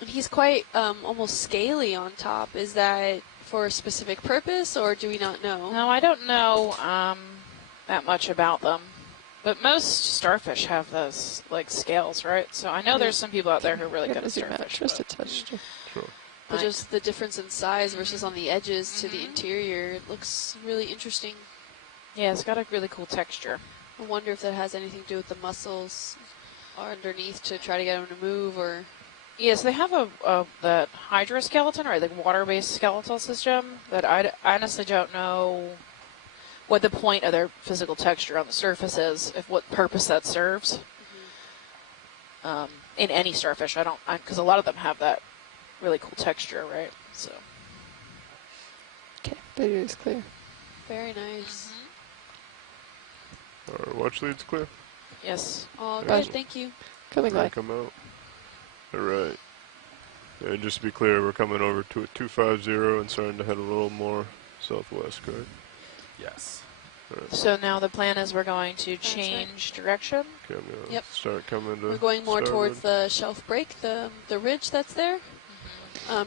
And he's quite almost scaly on top. Is that for a specific purpose, or do we not know? No, I don't know that much about them. But most starfish have those, like, scales, right? So I know there's some people out there who are really good at starfish. Just a touch. Sure. But just the difference in size versus on the edges to the interior, it looks really interesting. Yeah, it's got a really cool texture. I wonder if that has anything to do with the muscles underneath to try to get them to move, or... Yes, they have that hydroskeleton, or the water-based skeletal system that I honestly don't know what the point of their physical texture on the surface is, if what purpose that serves. Mm-hmm. In any starfish, because a lot of them have that really cool texture, right? So. Okay, video is clear. Very nice. Our watch lead's clear. Yes. All good, thank you. Coming live. Come out. All right. And just to be clear, we're coming over to a 250 and starting to head a little more southwest, correct? Yes. All right. So now the plan is we're going to change direction. Okay, I'm going to start coming to We're going more starboard. towards the shelf break, the ridge that's there.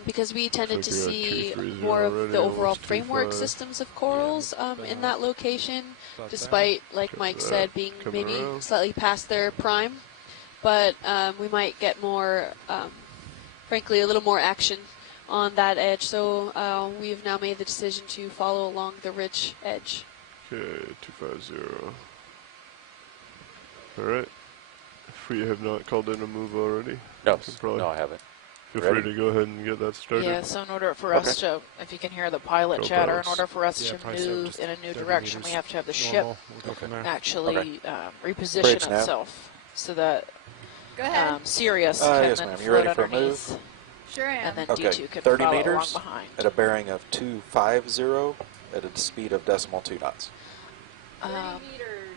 Because we tended to see more of the overall framework systems of corals in that location, despite, like Mike said, being maybe slightly past their prime. But we might get more, frankly, a little more action on that edge. So we've now made the decision to follow along the ridge edge. Okay, 250. All right. If we have not called in a move already. No, I haven't. Feel free to go ahead and get that started. Yeah, so in order for us to, if you can hear the pilot chatter, in order for us to move in a new direction, we have to have the ship actually reposition itself so that Sirius can then float underneath. Sure am. And then D2 can 30 follow meters along behind. at a bearing of 250 at a speed of decimal 2 knots. 30 meters.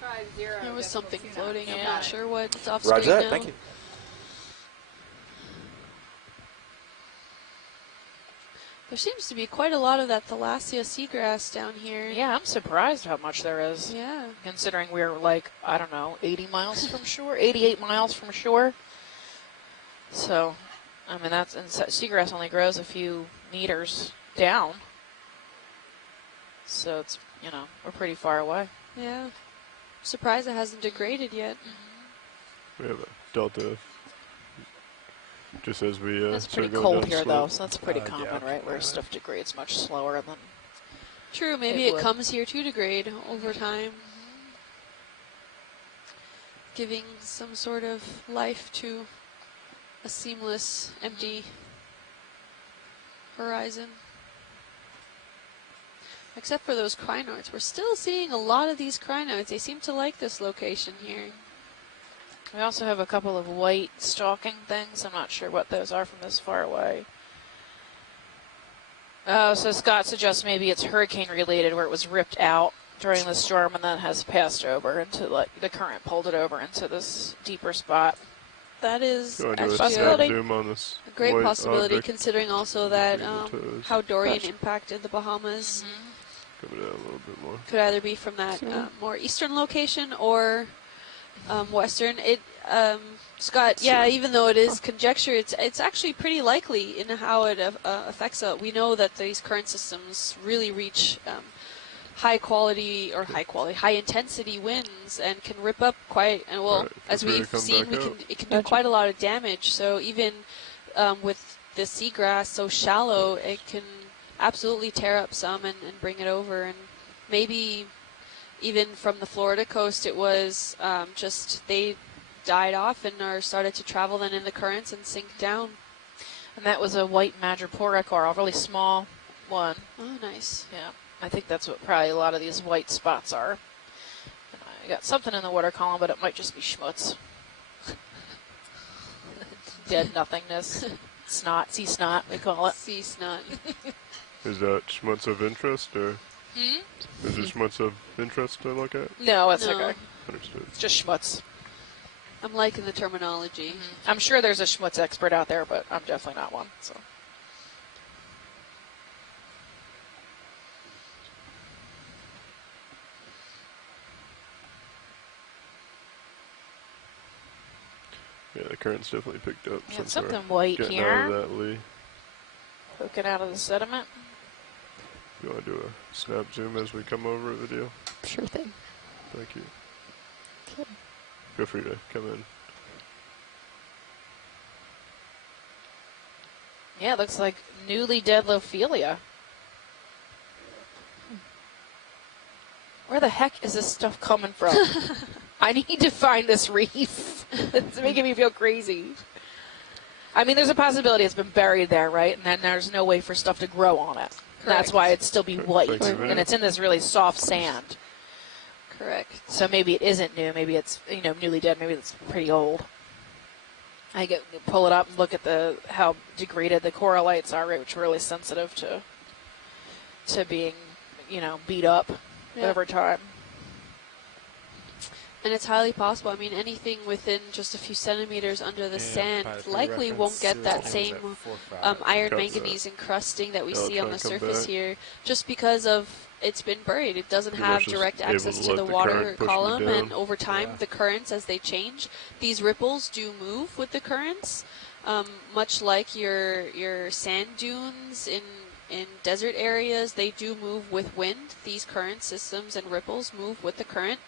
250. There was something floating. Yeah. I'm not sure what. It's off Roger screen that. now. Thank you. There seems to be quite a lot of that Thalassia seagrass down here. Yeah, I'm surprised how much there is. Yeah. Considering we're like, I don't know, 80 miles from shore, 88 miles from shore. So, I mean, and seagrass only grows a few meters down. So it's, we're pretty far away. Yeah. Surprised it hasn't degraded yet. We have a delta. Just as we it's pretty cold here, though, so that's pretty common, right? Where stuff degrades much slower than. True, maybe it comes here to degrade over time, giving some sort of life to a seamless, empty horizon. Except for those crinoids. We're still seeing a lot of these crinoids. They seem to like this location here. We also have a couple of white stalking things. I'm not sure what those are from this far away. Oh, so Scott suggests maybe it's hurricane related, where it was ripped out during the storm and then has passed over into, like, the current pulled it over into this deeper spot. That is actually a great possibility, considering also that how Dorian impacted the Bahamas. Coming down a little bit more. Could either be from that more eastern location or western. Scott, yeah, even though it is conjecture, it's actually pretty likely in how it affects it. We know that these current systems really reach high intensity winds and can rip up quite, and as we've seen, it can do quite a lot of damage. So even with the seagrass so shallow, it can absolutely tear up some and bring it over. And maybe even from the Florida coast, it was just they died off and are started to travel then in the currents and sink down. And that was a white madreporic coral, a really small one. Oh, nice. Yeah, I think that's what probably a lot of these white spots are. And I got something in the water column, but it might just be schmutz. dead nothingness. Snot, sea snot, we call it. Sea snot. Is that schmutz of interest, or is it schmutz of interest to look at? No, it's No. okay. Understood. It's just schmutz. I'm liking the terminology. I'm sure there's a schmutz expert out there, but I'm definitely not one. So. Yeah, the current's definitely picked up. Yeah, since something we're white getting here. out of that lee. Poking out of the sediment. You want to do a snap zoom as we come over a video? Sure thing. Thank you. Okay. Feel free to come in. Yeah, it looks like newly dead Lophelia. Where the heck is this stuff coming from? I need to find this reef. It's making me feel crazy. I mean, there's a possibility it's been buried there, right? And then there's no way for stuff to grow on it. That's why it'd still be white. And it's in this really soft sand. Correct. So maybe it isn't new. Maybe it's, newly dead. Maybe it's pretty old. I pull it up and look at how degraded the corallites are, right, which are really sensitive to being, beat up over time. And it's highly possible. I mean, anything within just a few centimeters under the sand likely won't get that same iron manganese encrusting that we see on the surface here, just because of it's been buried. It doesn't have direct access to the water column, and over time, the currents, as they change, these ripples do move with the currents, much like your sand dunes in desert areas. They do move with wind. These current systems and ripples move with the current.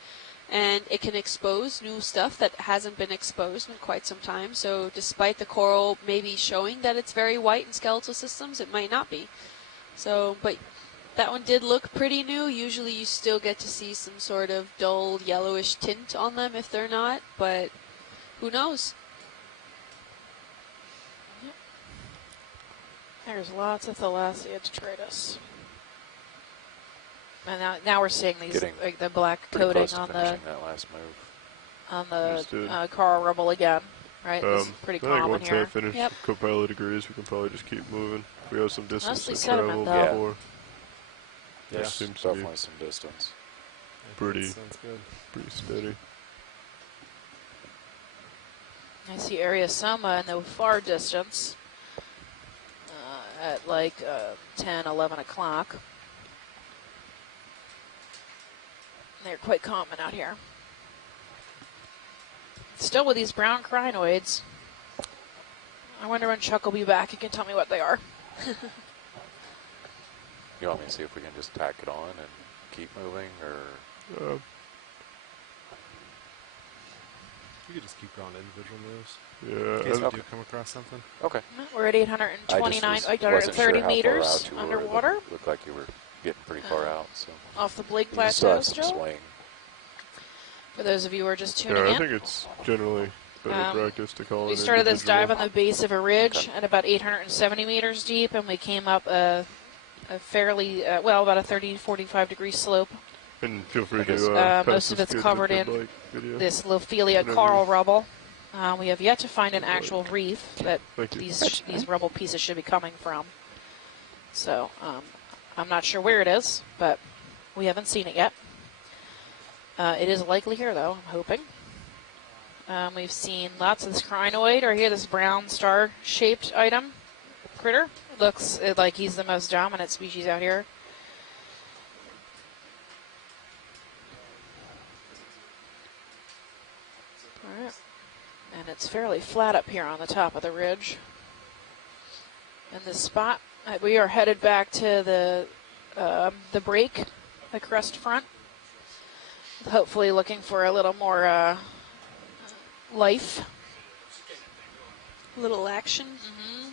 And it can expose new stuff that hasn't been exposed in quite some time. So despite the coral maybe showing that it's very white in skeletal systems, it might not be. So, but that one did look pretty new. Usually you still get to see some sort of dull yellowish tint on them if they're not, but who knows? Yep. There's lots of Thalassia detritus. And now we're seeing these, like the black coating on the coral rubble again, right? This is pretty common once here. I finish co-pilot degrees, we can probably just keep moving. We have some distance Mostly to travel sediment, before. Yeah, there's definitely some distance. Pretty steady. I see area Soma in the far distance at like 10, 11 o'clock. They're quite common out here. Still with these brown crinoids. I wonder when Chuck will be back. He can tell me what they are. You want me to see if we can just tack it on and keep moving, or? You could just keep going individual moves. Yeah. In case we do come across something. Okay. We're at 830 meters underwater. Looked like you were getting pretty far out. So off the Blake Plateau. Still have some still. swing. For those of you who are just tuning in. I think it's generally better practice to call it. We started this dive on the base of a ridge at about 870 meters deep, and we came up a fairly, about a 30, 45 degree slope. And feel free to most of it's covered in this Lophelia coral rubble. We have yet to find an actual reef that these rubble pieces should be coming from. So I'm not sure where it is, but we haven't seen it yet. It is likely here, though, I'm hoping. We've seen lots of this crinoid, or here, this brown star-shaped item, critter. Looks like he's the most dominant species out here. All right. And it's fairly flat up here on the top of the ridge. In this spot, we are headed back to the break, the crest front. Hopefully looking for a little more life. A little action. Mm-hmm.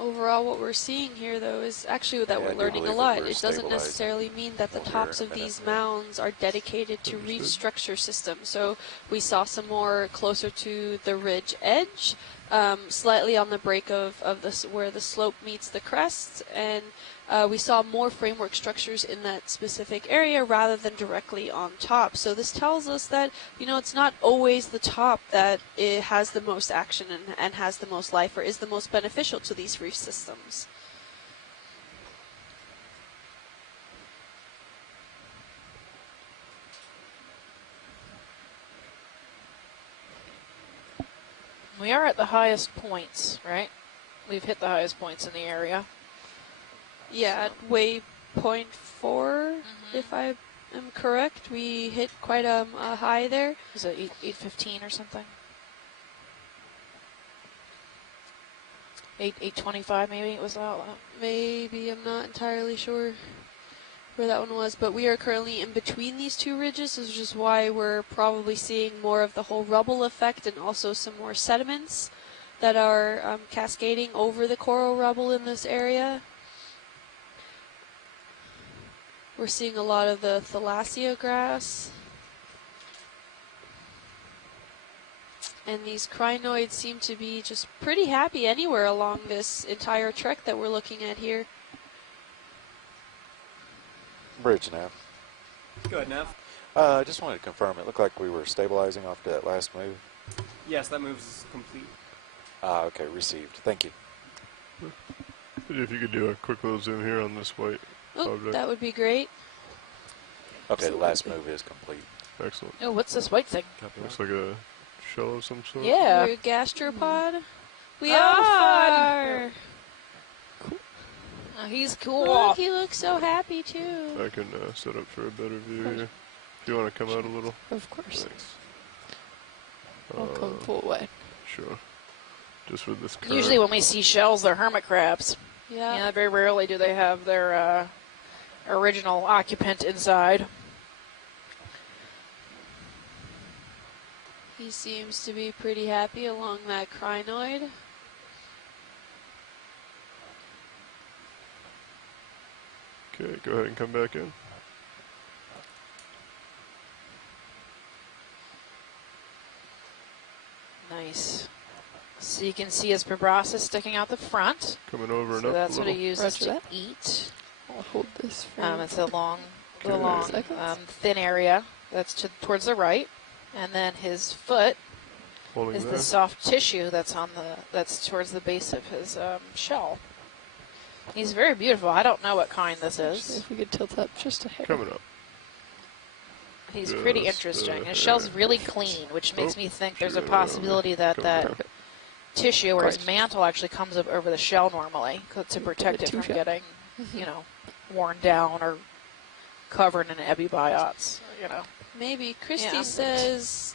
Overall, what we're seeing here, though, is actually that we're learning a lot. It doesn't necessarily mean that the tops of these mounds are dedicated to reef structure systems. So we saw some more closer to the ridge edge, slightly on the break of this where the slope meets the crest, and we saw more framework structures in that specific area rather than directly on top. So this tells us that, you know, it's not always the top that it has the most action and has the most life or is the most beneficial to these reef systems. We are at the highest points, right? We've hit the highest points in the area. Yeah, at waypoint 4, if I am correct, we hit quite a high there. Is it 8:15 or something? 8:25 maybe it was that. Maybe, I'm not entirely sure where that one was, but we are currently in between these two ridges, which is why we're probably seeing more of the whole rubble effect and also some more sediments that are cascading over the coral rubble in this area. We're seeing a lot of the thalassia grass. And these crinoids seem to be just pretty happy anywhere along this entire trek that we're looking at here. Bridge, Nav. Go ahead, Nav. I just wanted to confirm, it looked like we were stabilizing off that last move. Yes, that move is complete. Okay, received. Thank you. If you could do a quick little zoom here on this white object. That would be great. Okay, the last move is complete. Excellent. Oh, what's this white thing? Looks like a shell of some sort. Yeah. We're a gastropod. We are. are. Oh, he's cool. Look, he looks so happy too. I can set up for a better view here. If you want to come out a little. Of course. Thanks. I'll come full way. Sure. Just with this curve. Usually when we see shells, they're hermit crabs. Yeah. Yeah, very rarely do they have their original occupant inside. He seems to be pretty happy along that crinoid. Okay, go ahead and come back in. Nice. So you can see his proboscis sticking out the front. Coming over and so up that's a what little. he uses to eat. I'll hold this for It's a long, thin area that's towards the right, and then his foot is the soft tissue that's towards the base of his shell. He's very beautiful. I don't know what kind this is. If we could tilt up just a hair. Coming up. He's pretty interesting. His shell's really clean, which makes me think there's a possibility that tissue or his mantle actually comes up over the shell normally to protect it from getting, worn down or covered in ebibiots. Maybe. Christy says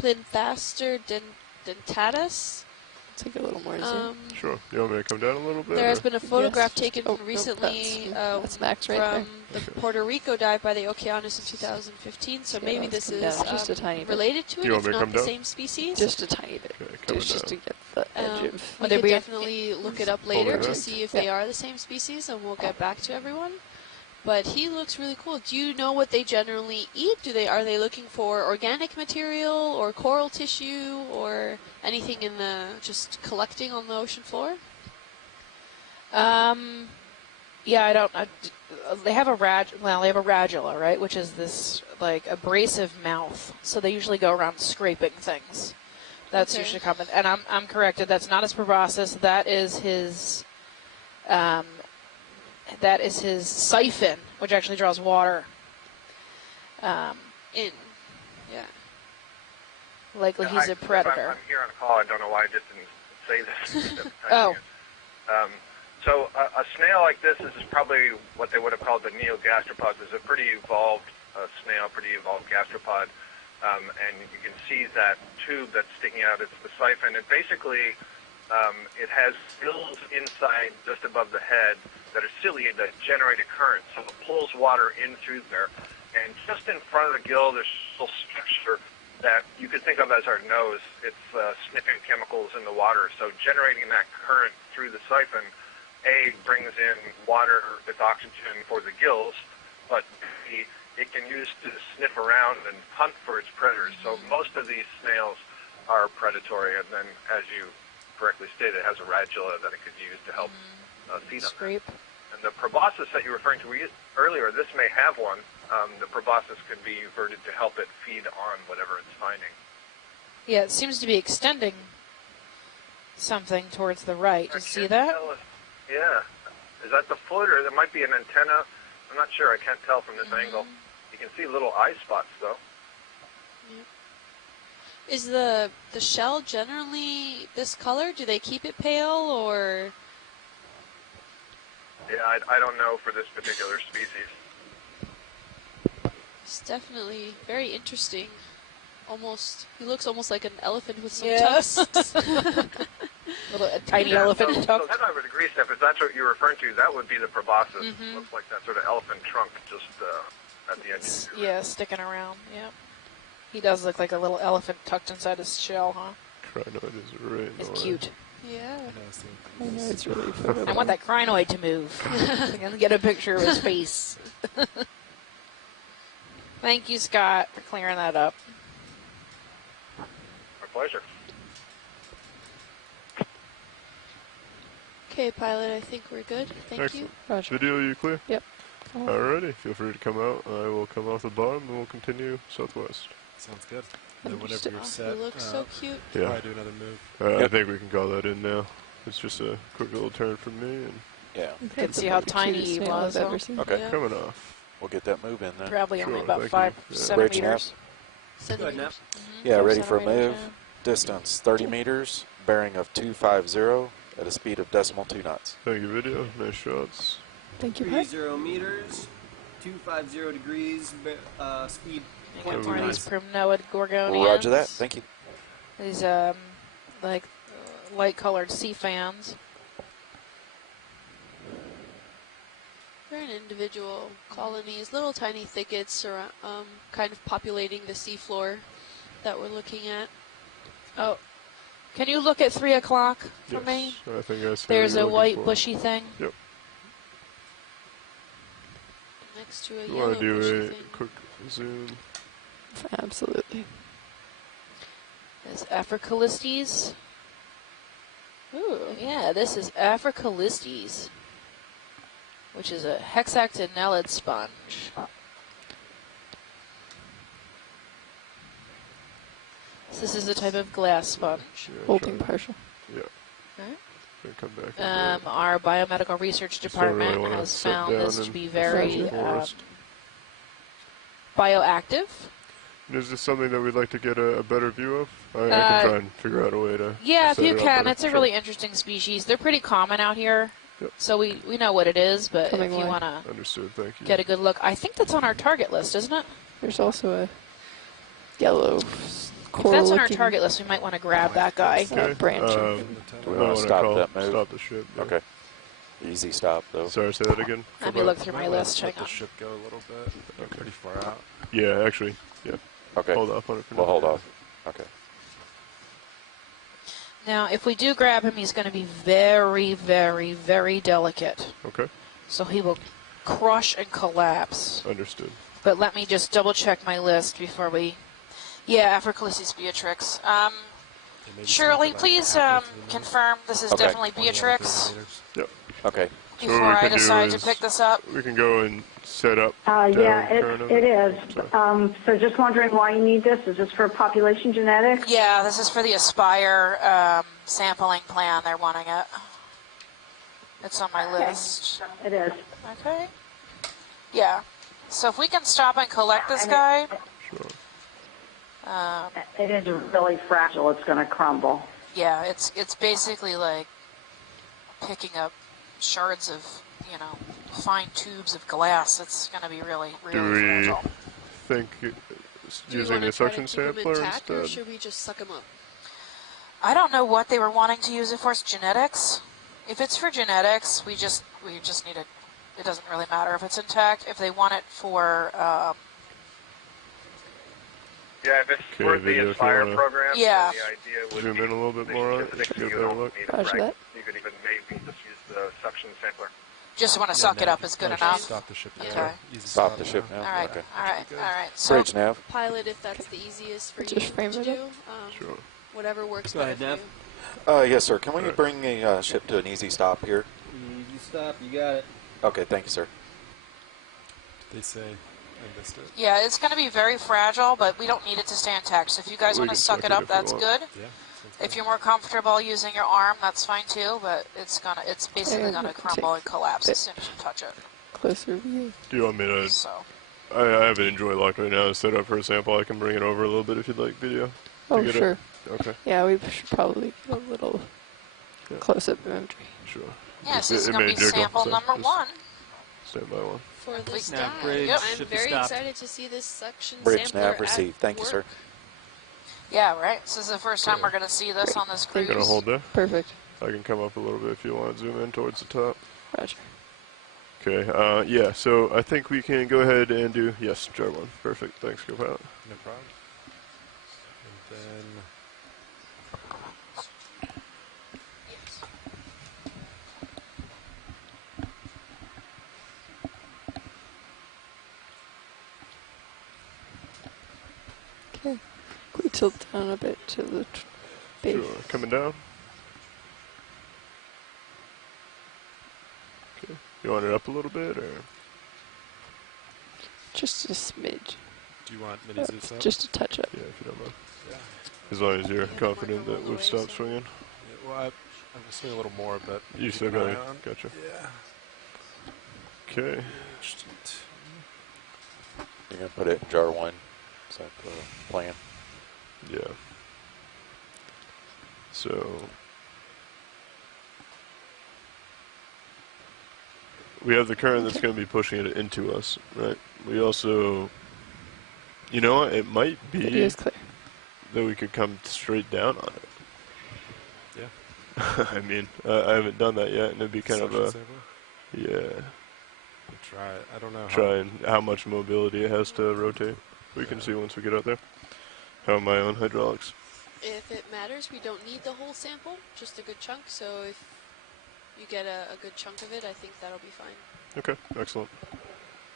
Plinthaster dentatus. Take a little more zoom. Sure. You want me to come down a little bit? There has been a photograph taken recently that's Max right from the Puerto Rico dive by the Okeanos in 2015 , so maybe this is just a tiny bit. related to it. It's not the same species. Just a tiny bit. Just to get the edge of... We could definitely look it up later to see if they are the same species, and we'll get back to everyone. But he looks really cool. Do you know what they generally eat? Are they looking for organic material or coral tissue or anything in the just collecting on the ocean floor? Yeah, I don't. They have a radula, right, which is this like abrasive mouth. So they usually go around scraping things. That's usually common. And I'm corrected. That's not his proboscis. That is his. That is his siphon, which actually draws water in. Yeah. Likely he's a predator. I'm here on a call. I don't know why I just didn't say this. Oh. So a snail like this is probably what they would have called the neogastropods. It's a pretty evolved snail, pretty evolved gastropod. And you can see that tube that's sticking out. It's the siphon. And basically, it has gills inside just above the head that are ciliate that generate a current. So it pulls water in through there. And just in front of the gill, there's a little structure that you could think of as our nose. It's sniffing chemicals in the water. So generating that current through the siphon, A, brings in water with oxygen for the gills, but B, it can use to sniff around and hunt for its predators. So most of these snails are predatory, and then, as you correctly stated, it has a radula that it could use to help feed on that. And the proboscis that you were referring to earlier, this may have one. The proboscis could be inverted to help it feed on whatever it's finding. Yeah, it seems to be extending something towards the right. Do you see that? Yeah. Is that the foot, or there might be an antenna? I'm not sure. I can't tell from this angle. You can see little eye spots, though. Yeah. Is the shell generally this color? Do they keep it pale, or? Yeah, I don't know for this particular species. It's definitely very interesting. He looks almost like an elephant with some Yes. tusks. A tiny elephant so tusk. then I would agree, Steph, if that's what you're referring to, that would be the proboscis. Looks like that sort of elephant trunk just at the edge. Yeah, sticking around. Yeah. He does look like a little elephant tucked inside his shell, huh? Crinoid is right. It's cute. Yeah. I know, it's really I want that crinoid to move. I can get a picture of his face. Thank you, Scott, for clearing that up. My pleasure. Okay, pilot, I think we're good. Thank you. Roger. Video, you clear? Yep. Alrighty, feel free to come out. I will come off the bottom and we'll continue southwest. Sounds good. And then whenever you're set, You look so cute. Yeah. probably do another move. I think we can call that in now. It's just a quick little turn from me. And Yeah. You can see how tiny he was. Huh? Okay. Yeah. coming off. We'll get that move in then. Probably only Sure, about thank 5 you. Yeah. centimeters. Good enough. Yeah, 5 ready for a centimeters, move. Distance 30 meters, bearing of 250 at a speed of decimal 2 knots. Thank you, video. Nice shots. Thank you, 30 meters, 250 degrees, speed You got 0.2 more of these knots. primnoid gorgonians. Roger that. Thank you. These like light-colored sea fans. They're in individual colonies, little tiny thickets around, kind of populating the seafloor that we're looking at. Oh, can you look at 3 o'clock for Yes, me? I think I see There's what a you're white looking for. bushy thing. Yep. Next to a You yellow want to do bushy a thing. quick zoom? Absolutely. There's Africalistes. Ooh, yeah, this is Africalistes, which is a hexactinellid sponge. So this is a type of glass sponge. Yeah, Holding try- partial. Yeah. Okay. Then come back. and do it. Our biomedical research Just don't really department wanna has sit found down this to and be sit very in the forest. bioactive. And is this something that we'd like to get a better view of? I can try and figure out a way to. Yeah, if set you it up can. better. It's a Sure. really interesting species. They're pretty common out here. Yep. So we know what it is, but Coming if you away. want to Understood. Thank you. get a good look, I think that's on our target list, isn't it? There's also a yellow If coral that's on our looking target list, we might want to grab that guy. Okay. branch. Do we I want to wanna stop call- that move? Stop the ship. Yeah. Okay. Easy stop, though. Sorry, say that again. Let me look through my list. Let Hang the on. ship go a little bit. They're pretty far out. Yeah, actually. Yeah. Okay. Hold off on it for We'll now. hold off. Okay. Now, if we do grab him, he's going to be very, very, very delicate. Okay. So he will crush and collapse. Understood. But let me just double check my list before we... Yeah, Africalistes beatrix. Shirley, please confirm this is Okay. definitely beatrix Yep. Okay. So before what we I can do decide to is pick this up. We can go and set up. Yeah, down it is. Sorry. So just wondering why you need this. Is this for population genetics? Yeah, this is for the Aspire sampling plan. They're wanting it. It's on my list. It is. Okay. Yeah. So if we can stop and collect this guy. Sure. It is really fragile. It's going to crumble. Yeah, it's basically like picking up shards of, fine tubes of glass. It's going to be really, Do really we fragile. think Do we using wanna a try to suction keep 'em sampler intact, or instead? should we just suck them up? I don't know what they were wanting to use it for. It's genetics. If it's for genetics, we just need it. It doesn't really matter if it's intact. If they want it for Yeah, if it's for the Aspire program, yeah. the idea would zoom in a little bit more on it. You can get a better look. Roger that. You could even maybe just use the suction sampler. Just want to suck it up is good enough. Stop the ship now. Okay. Easy Stop the ship now. All right, Okay. all right, all right. So, Bridge nav. Pilot, if that's the easiest for you Just frame to it do, Sure. whatever works Go better ahead, for Nav. you. Yes, sir. Can we bring a ship to an easy stop here? Easy stop, you got it. Okay, thank you, sir. They say I missed it. yeah, it's going to be very fragile, but we don't need it to stay intact. So if you guys We want to can suck suck it it up, if we that's want. good. Yeah. If you're more comfortable using your arm, that's fine too. But it's basically Yeah, gonna we can crumble take and collapse it. as soon as you touch it. Closer view. Do you want me to? So I have an Enjoy locked right now. Set up for a sample. I can bring it over a little bit if you'd like video. Oh, get sure. It. Okay. Yeah, we should probably get a little close-up imagery. Sure. yes, this is gonna may be jiggle, sample so number just 1. Stand by one. For this Nav dive, bridge, I'm ship is very stopped. excited to see this suction Bridge sampler nav at received. Thank you, work. sir. Yeah, right. This is the first time we're gonna see this on this cruise. Gonna hold there. Perfect. I can come up a little bit if you want to zoom in towards the top. Roger. Okay. Yeah. So I think we can go ahead and do jar 1. Perfect. Thanks, co-pilot. No problem. And then Okay. Can we tilt down a bit to the base? Sure. Coming down. Okay. You want it up a little bit, or? Just a smidge. do you want mini Zeus up? Just a touch up. Yeah, if you don't mind. Yeah. As long as you're Yeah, confident like that all we've the stopped way, so- swinging. Yeah, well, I'm swing a little more, but You still keep an got eye it. on. Gotcha. Yeah. Okay. You're going to put it in jar 1. Is that the plan? Yeah. So we have the current that's going to be pushing it into us, right? We also, you know what, it might It be is clear. that we could come straight down on it. Yeah. I mean, I haven't done that yet, and it'd be kind Suction of a, sampler? yeah, We'll try it. I don't know. trying how much mobility it has to rotate. We can see once we get out there. How am I on hydraulics? If it matters, we don't need the whole sample, just a good chunk. So if you get a good chunk of it, I think that'll be fine. Okay, excellent.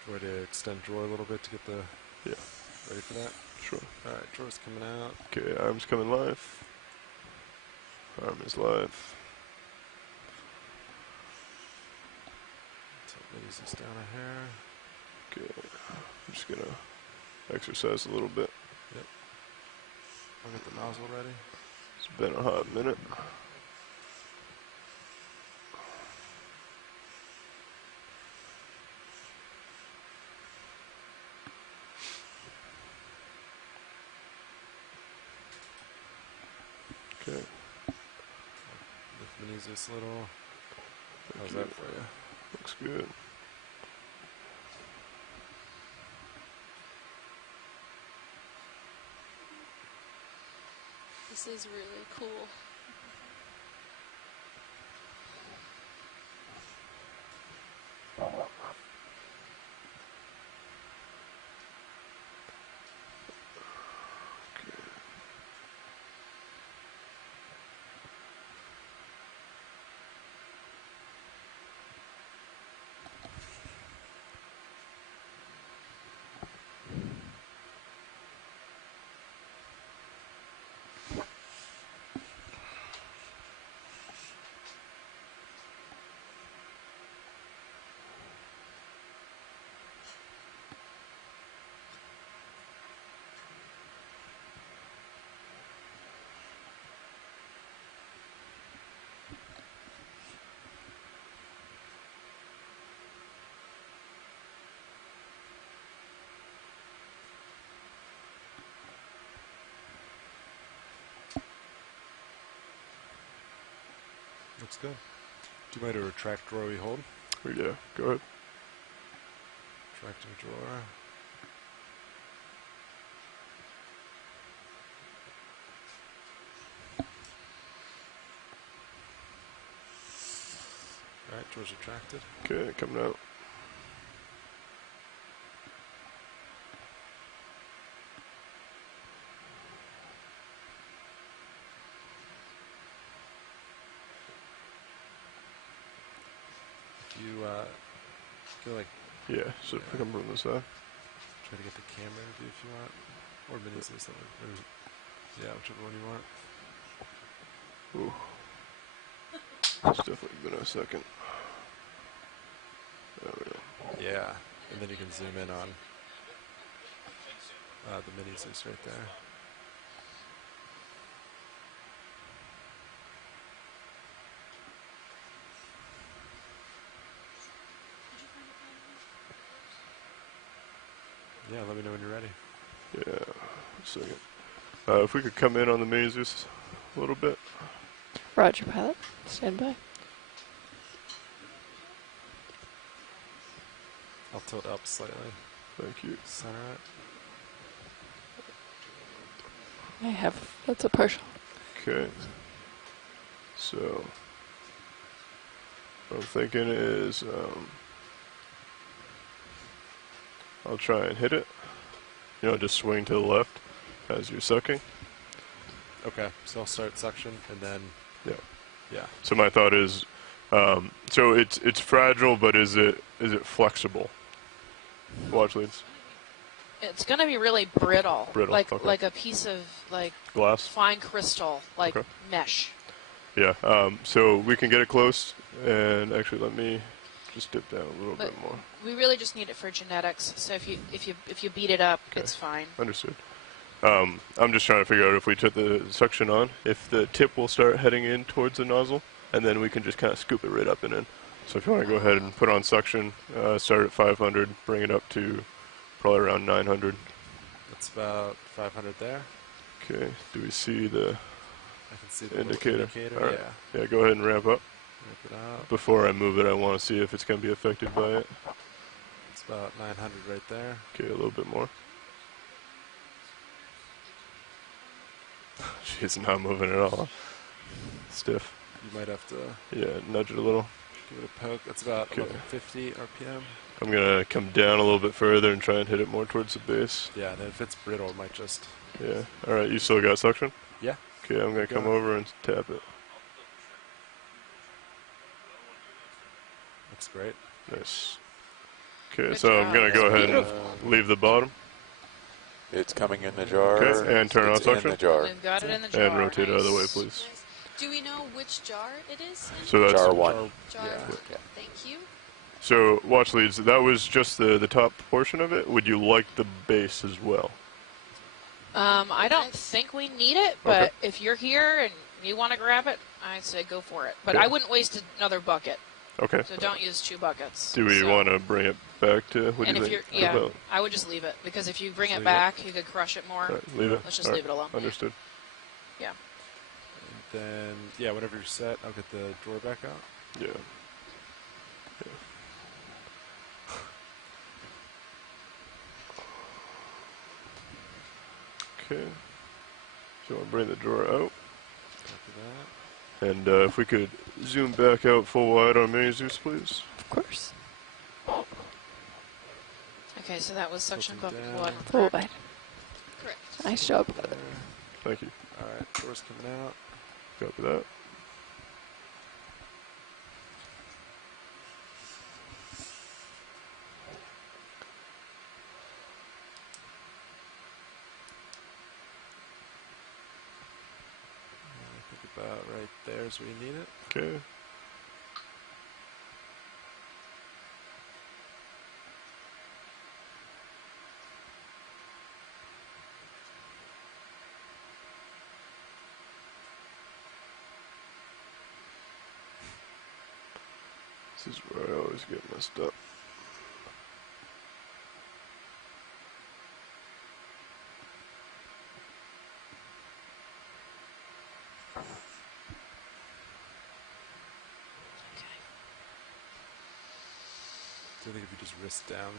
Try to extend drawer a little bit to get the ready for that. Sure. All right, drawer's coming out. Okay, arm's coming live. Arm is live. Tilt mini Zeus down a hair. Okay, I'm just gonna exercise a little bit. Yep. I'll get the nozzle ready. It's been a hot minute. Okay. Lift mini Zeus a little. How's Thank that for you? Looks good. This is really cool. Looks good. Do you want me to retract drawer we hold? Yeah, go ahead. Retracting drawer. All right, drawer's retracted. Okay, coming out. Go like. Yeah, so pick them from the side. Try to get the camera view if you want. Or minis or something. Yeah, whichever one you want. Ooh. It's definitely been a second. There we go. Yeah, and then you can zoom in on the minis is right there. Yeah, let me know when you're ready. Yeah, a second. If we could come in on the minis just a little bit. Roger, pilot. Stand by. I'll tilt up slightly. Thank you. Center it. I have. That's a partial. Okay. So, what I'm thinking is, I'll try and hit it. You know, just swing to the left as you're sucking. Okay, so I'll start suction and then. Yeah. Yeah. So my thought is, so it's fragile, but is it flexible? Watch leads. It's going to be really brittle. Brittle, like okay. like a piece of like Glass? fine crystal, like Okay. mesh. Yeah. So we can get it close, and actually let me just dip down a little bit more. We really just need it for genetics. So if you beat it up, Okay. it's fine. Understood. I'm just trying to figure out if we took the suction on, if the tip will start heading in towards the nozzle, and then we can just kind of scoop it right up and in. So if you want to go ahead and put on suction, start at 500, bring it up to probably around 900. That's about 500 there. Okay. Do we see the I can see the indicator? All right. Yeah. Yeah, go ahead and ramp up. Ramp it up. Before I move it, I want to see if it's going to be affected by it. It's about 900 right there. Okay, a little bit more. She's not moving at all. Stiff. You might have to. Yeah, nudge it a little. Give it a poke. That's about 1150 RPM. I'm going to come down a little bit further and try and hit it more towards the base. Yeah, and then if it's brittle, it might just. Yeah. All right, you still got suction? Yeah. Okay, I'm going to come over and tap it. Looks great. Nice. Okay, Good so job. I'm going to go ahead and leave the bottom. It's coming in the jar. Okay, and turn on suction. In the jar. We've got it in the jar. And rotate it out of the way, Nice. please. Nice. Do we know which jar it is? So that's jar one. Jar. Yeah. Thank you. So watch leads. That was just the top portion of it. Would you like the base as well? I don't think we need it, but if you're here and you want to grab it, I'd say go for it. But Okay. I wouldn't waste another bucket. Okay. So don't use 2 buckets. Do we want to bring it back to? What And do you if think? you're, yeah, I would just leave it because if you bring Just it leave back, you could crush it more. All right, leave it. Let's just All leave it alone. Understood. Yeah. And then, yeah, whenever you're set, I'll get the drawer back out. Yeah. Okay. So I'll bring the drawer out. After that. And if we could zoom back out full wide on Mini Zeus, please. Of course. Okay, so that was suction Tilting bucket down. 1. Full wide. Correct. Nice job. There. Thank you. All right, door's coming out. Copy that. I think about right there is where you need it. Okay. This is where I always get messed up. So I think if you just wrist down,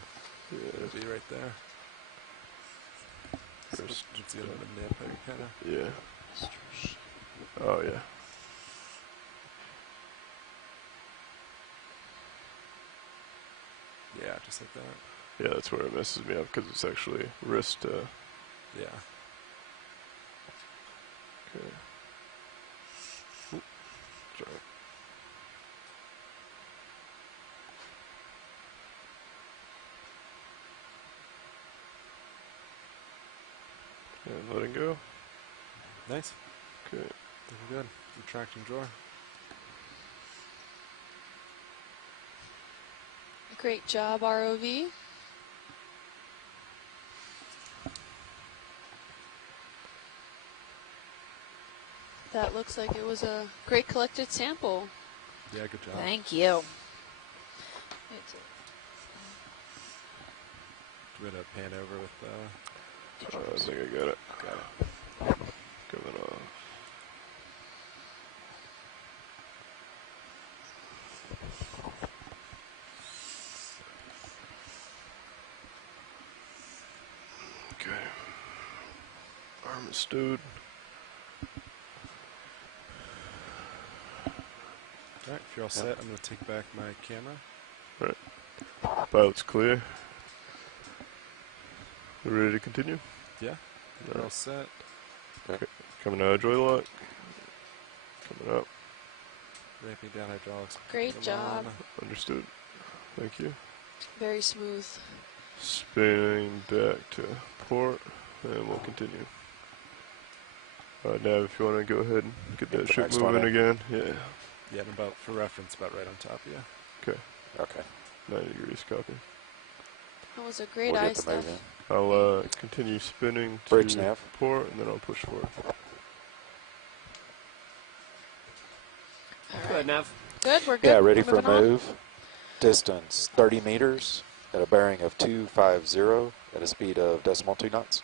Yeah. it'll be right there. Wrist It's the other nip there, kind of. Yeah. Oh, yeah. Yeah, just like that. Yeah, that's where it messes me up because it's actually wrist. Yeah. Okay. Oop. Sorry. letting go. Nice. Okay. Looking good. Retracting drawer. Great job, ROV. That looks like it was a great collected sample. Yeah, good job. Thank you. Do you want to pan over with I think I got it. Got it. Coming off. Okay. Arm is stowed. Alright, if you're all set, I'm going to take back my camera. Alright. Pilot's clear. We ready to continue? Yeah. You're all set. Okay. Coming out of joy lock. Coming up. Ramping down hydraulics. Great job. Understood. Thank you. Very smooth. Spinning deck to port, and we'll continue. Nav, if you want to go ahead and get that ship moving again. Yeah. Yeah, and about, for reference, about right on top, yeah. Okay. Okay. 90 degrees, copy. That was a great eye stuff. I'll continue spinning to bridge nav. Port, and then I'll push forward. Good, Nav. Good, we're good. Yeah, ready we're for a move. Distance 30 meters at a bearing of 250 at a speed of decimal 2 knots.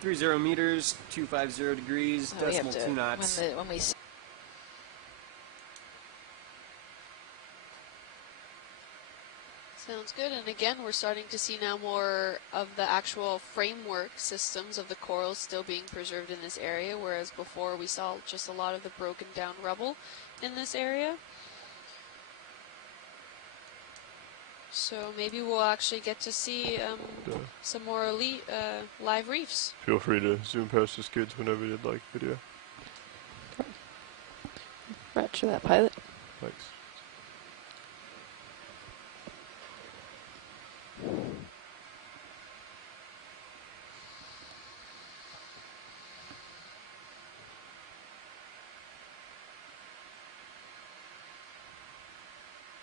30 meters, 250 degrees, decimal 2 knots. When we Sounds good. And again, we're starting to see now more of the actual framework systems of the corals still being preserved in this area, whereas before we saw just a lot of the broken down rubble in this area. So maybe we'll actually get to see some more elite live reefs. Feel free to zoom past the skids whenever you'd like video. Roger that, pilot. Thanks.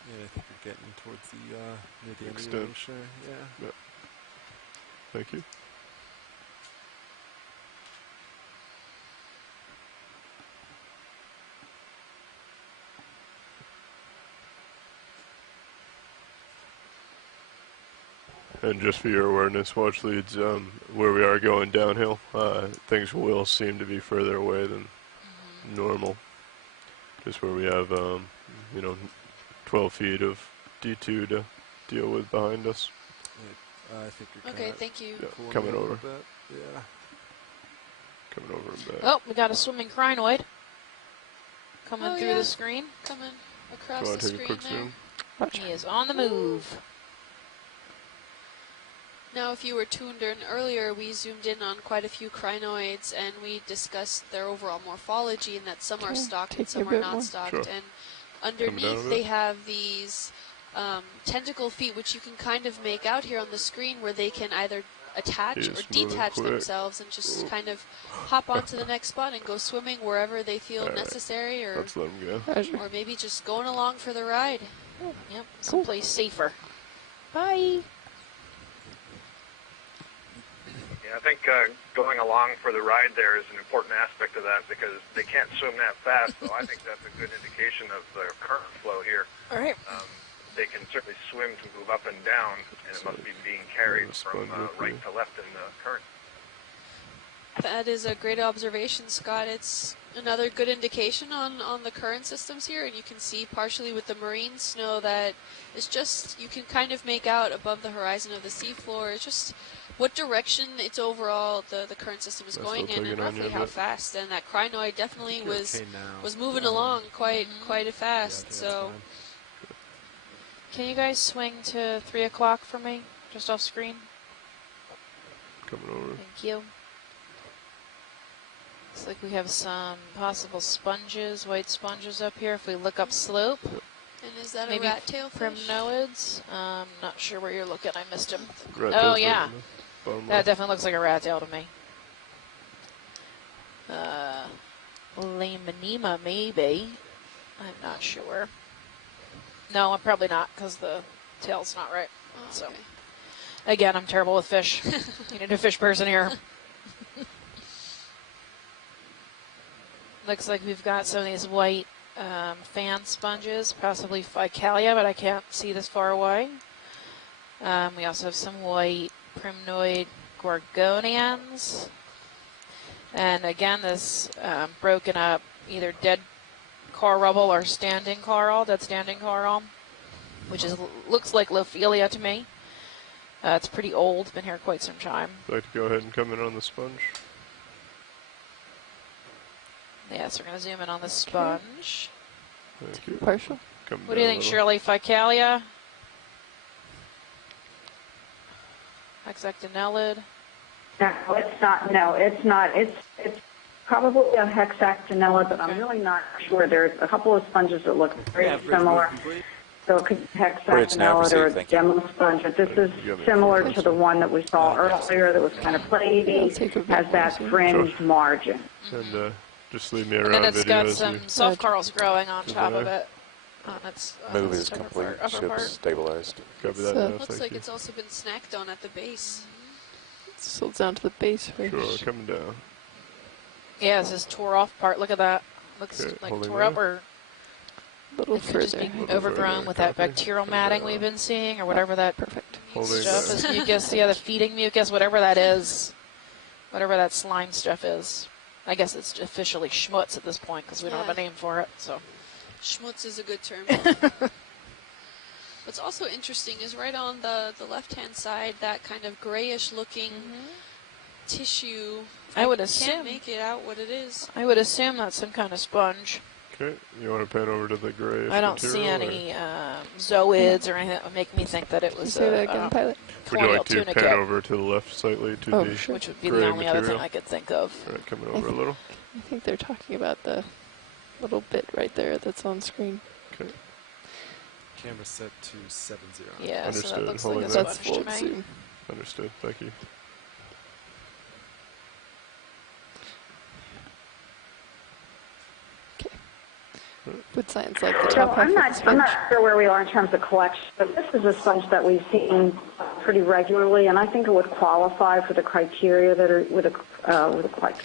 Yeah, I think we're getting towards the near the end of the Extent. sure. Yeah. Yep. Thank you. And just for your awareness, watch leads, where we are going downhill, things will seem to be further away than normal. Just where we have, 12 feet of D2 to deal with behind us. I think you're Okay, thank you. Yeah, coming over. Bit. Yeah. Coming over and back. Oh, we got a swimming crinoid coming through the screen. Coming across the screen there. He is on the move. Now, if you were tuned in earlier, we zoomed in on quite a few crinoids, and we discussed their overall morphology, and that some are stocked and some are not stocked. Sure. And underneath, they have these tentacle feet, which you can kind of make out here on the screen, where they can either attach or detach themselves and just kind of hop onto the next spot and go swimming wherever they feel necessary, or let's let them go. Or maybe just going along for the ride. Yep, someplace safer. Bye. Yeah, I think going along for the ride there is an important aspect of that, because they can't swim that fast, so I think that's a good indication of the current flow here. All right. They can certainly swim to move up and down, and it must be being carried from right to left in the current. That is a great observation, Scott. It's another good indication on the current systems here, and you can see partially with the marine snow that it's just, you can kind of make out above the horizon of the seafloor. It's just what direction it's overall the current system is going in, and roughly how fast. And that crinoid definitely was moving along quite fast. So. Can you guys swing to 3 o'clock for me, just off screen? Coming over. Thank you. Looks like we have some possible sponges, white sponges up here if we look up slope. And is that maybe a rat tail fish? primnoids? Not sure where you're looking. I missed him. Rat oh, yeah. bottom That left. definitely looks like a rat tail to me. Lamanema, maybe. I'm not sure. No, I'm probably not, because the tail's not right. Oh, So, okay. again, I'm terrible with fish. You need a fish person here. Looks like we've got some of these white fan sponges, possibly Ficalia, but I can't see this far away. We also have some white primnoid gorgonians. And again, this broken up either dead coral rubble or standing coral, dead standing coral, which looks like Lophelia to me. It's pretty old, been here quite some time. I'd like to go ahead and come in on the sponge. Yes, we're going to zoom in on the sponge. Thank you. Partial. What do you think, Shirley? Ficalia? Hexactinellid? No, it's not. No, it's not. It's probably a hexactinella, but I'm really not sure. There's a couple of sponges that look very similar. So it could be hexactinella or a demo sponge. But this is similar to the one that we saw earlier that was kind of platy, has that fringed margin. And just leave me around. And then it's video got some soft corals growing on top of it. On its Move is complete. Ship's stabilized. Copy that. So, Looks like it's also been snacked on at the base. So down to the base fish. Sure, coming down. Yeah, this is tore off part. Look at that. Looks Okay, like holding tore up, or A little it could just further. be overgrown with that bacterial matting we've been seeing, or whatever that Perfect. stuff is. Mucus, yeah, the feeding mucus, whatever that is. Whatever that slime stuff is. I guess it's officially schmutz at this point because we don't have a name for it. So, schmutz is a good term. What's also interesting is right on the left-hand side, that kind of grayish-looking tissue. I would can't assume. make it out what it is. I would assume that's some kind of sponge. Okay, you want to pan over to the gray? I don't see any zooids or anything that would make me think that it was Say that again, Pilot. Would you like to pan over to the left slightly to the sure. Which would be gray the only other material? thing I could think of. All right, coming over a little. I think they're talking about the little bit right there that's on screen. Okay. Camera set to 7-0. Yeah, Understood. so that looks Holding like a that. That's sponge full to me. zoom. Understood. Thank you. Would science like the So top half I'm of the not sponge? sure where we are in terms of collection, but this is a sponge that we've seen pretty regularly, and I think it would qualify for the criteria that are with the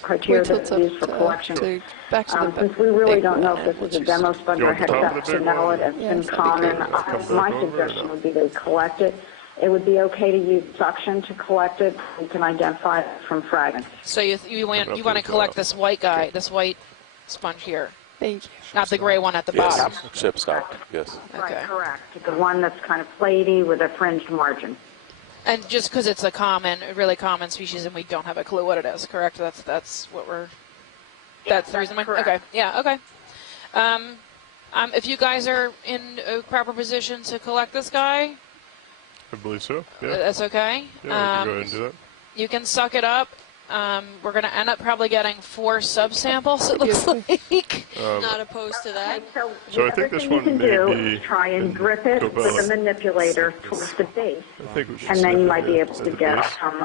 criteria Wait till that it's are used up for to- collection. back to the Since we really big don't know one, if this is a which demo is- sponge You or want the top of the big hexactinella, one? it's Yes, been that'd be common. great. Let's come My back over suggestion or would be they collect it. It would be okay to use suction to collect it. You can identify it from fragments. So you want to collect this white guy, this white sponge here, Thank you. not the gray one at the Yes, bottom. ship stocked. Yes. Okay. Right, correct. The one that's kind of platy with a fringed margin. And just because it's a really common species, and we don't have a clue what it is, correct? That's what we're. That's the reason. correct. Okay. Yeah. Okay. If you guys are in a proper position to collect this guy, I believe so. Yeah. that's okay. Yeah, we can go ahead and do that. You can suck it up. We're going to end up probably getting 4 subsamples, it looks like. Not opposed to that. So I think this one you can may do be is try and grip it go with back. a manipulator towards the base, I think we should and then snip you it, might be yeah, able at to the get base. some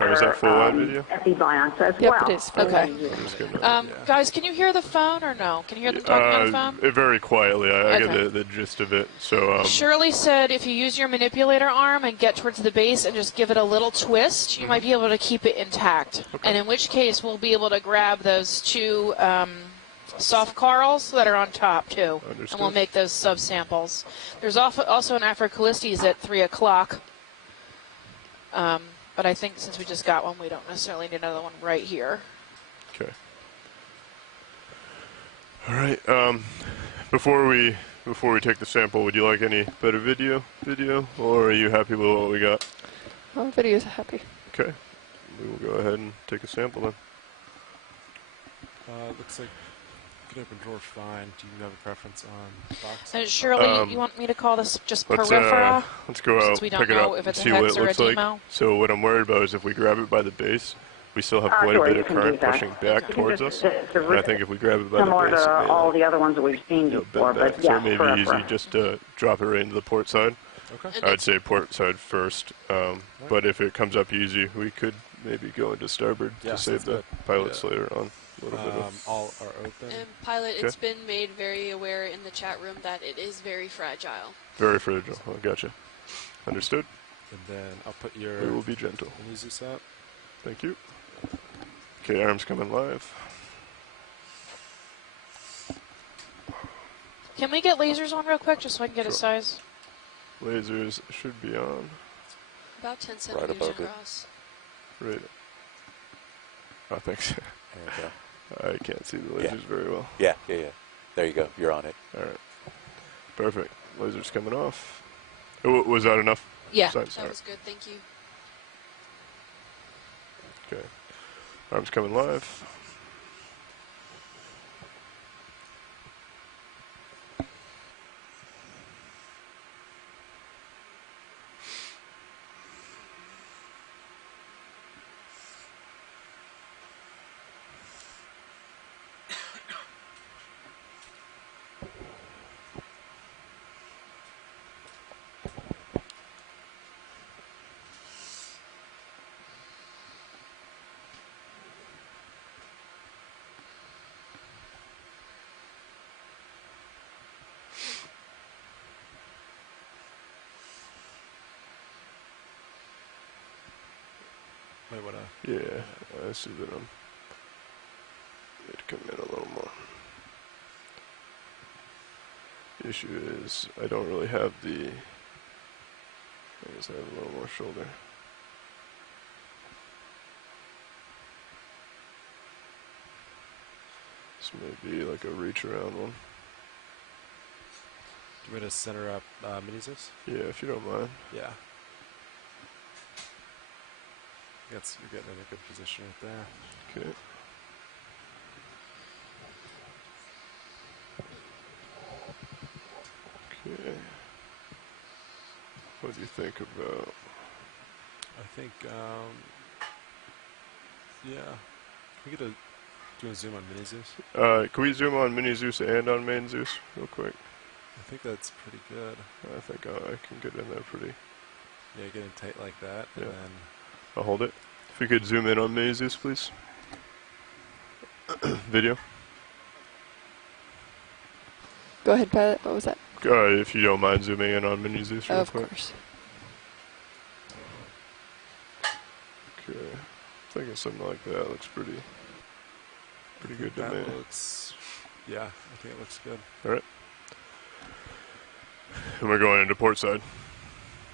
Or is that full live other video? epibionts as Yep, well. it is full Okay. Just getting that. Guys, can you hear the phone or no? Can you hear them talking on the phone? Very quietly. I Okay. get the gist of it. So Shirley said if you use your manipulator arm and get towards the base and just give it a little twist, you might be able to keep it intact. And in which case, we'll be able to grab those 2 soft corals that are on top, too. Understood. And we'll make those subsamples. There's also an Afrocalyptes at 3 o'clock. But I think since we just got one, we don't necessarily need another one right here. okay. All right. Before we take the sample, would you like any better video, or are you happy with what we got? Oh, video's happy. Okay. We will go ahead and take a sample then. Looks like good open drawer fine. Do you have a preference on box? Shirley, you want me to call this just Let's peripheral? go Since out, we don't pick it know up, if and it's a see what hex it or a looks like. demo. So what I'm worried about is if we grab it by the base, we still have quite Sure, a bit you of can do current that. pushing back towards us. And I think if we grab it by the Similar base, to it may, all the other ones that we've seen bend before, back. but So yeah, it may be forever. easy just to drop it right into the port side. Okay. I'd say port side first, but if it comes up easy, we could maybe go into starboard to save the pilots later on. A little bit of all are open. And pilot, it's been made very aware in the chat room that it is very fragile. Very fragile. Oh, gotcha. Understood. And then I'll put your... We will be gentle. Use up. Thank you. Okay, arms coming live. Can we get lasers on real quick just so I can get a size? Lasers should be on. About 10 centimeters across. Right. Oh, thanks. I can't see the lasers very well. Yeah. There you go. You're on it. All right. Perfect. Lasers coming off. Oh, was that enough? Yeah. That was good. Thank you. Okay. Arms coming live. Yeah, I see that I'm need to come in a little more. The issue is I don't really have the, I guess I have a little more shoulder. This may be like a reach around one. Do you want to center up mini-Zeus? Yeah, if you don't mind. Yeah. You're getting in a good position right there. Okay. Okay. What do you think about? I think, yeah. Can we get do a zoom on Mini Zeus? Can we zoom on Mini Zeus and on Main Zeus real quick? I think that's pretty good. I think I can get in there pretty. Yeah, getting tight like that. Yeah. And then I'll hold it. If we could zoom in on Mini Zeus, please. Video. Go ahead, pilot. What was that? If you don't mind zooming in on Mini Zeus real Of quick. course. Okay. Thinking something like that looks pretty good to me. Yeah, I think it looks good. All right. And we're going into port side.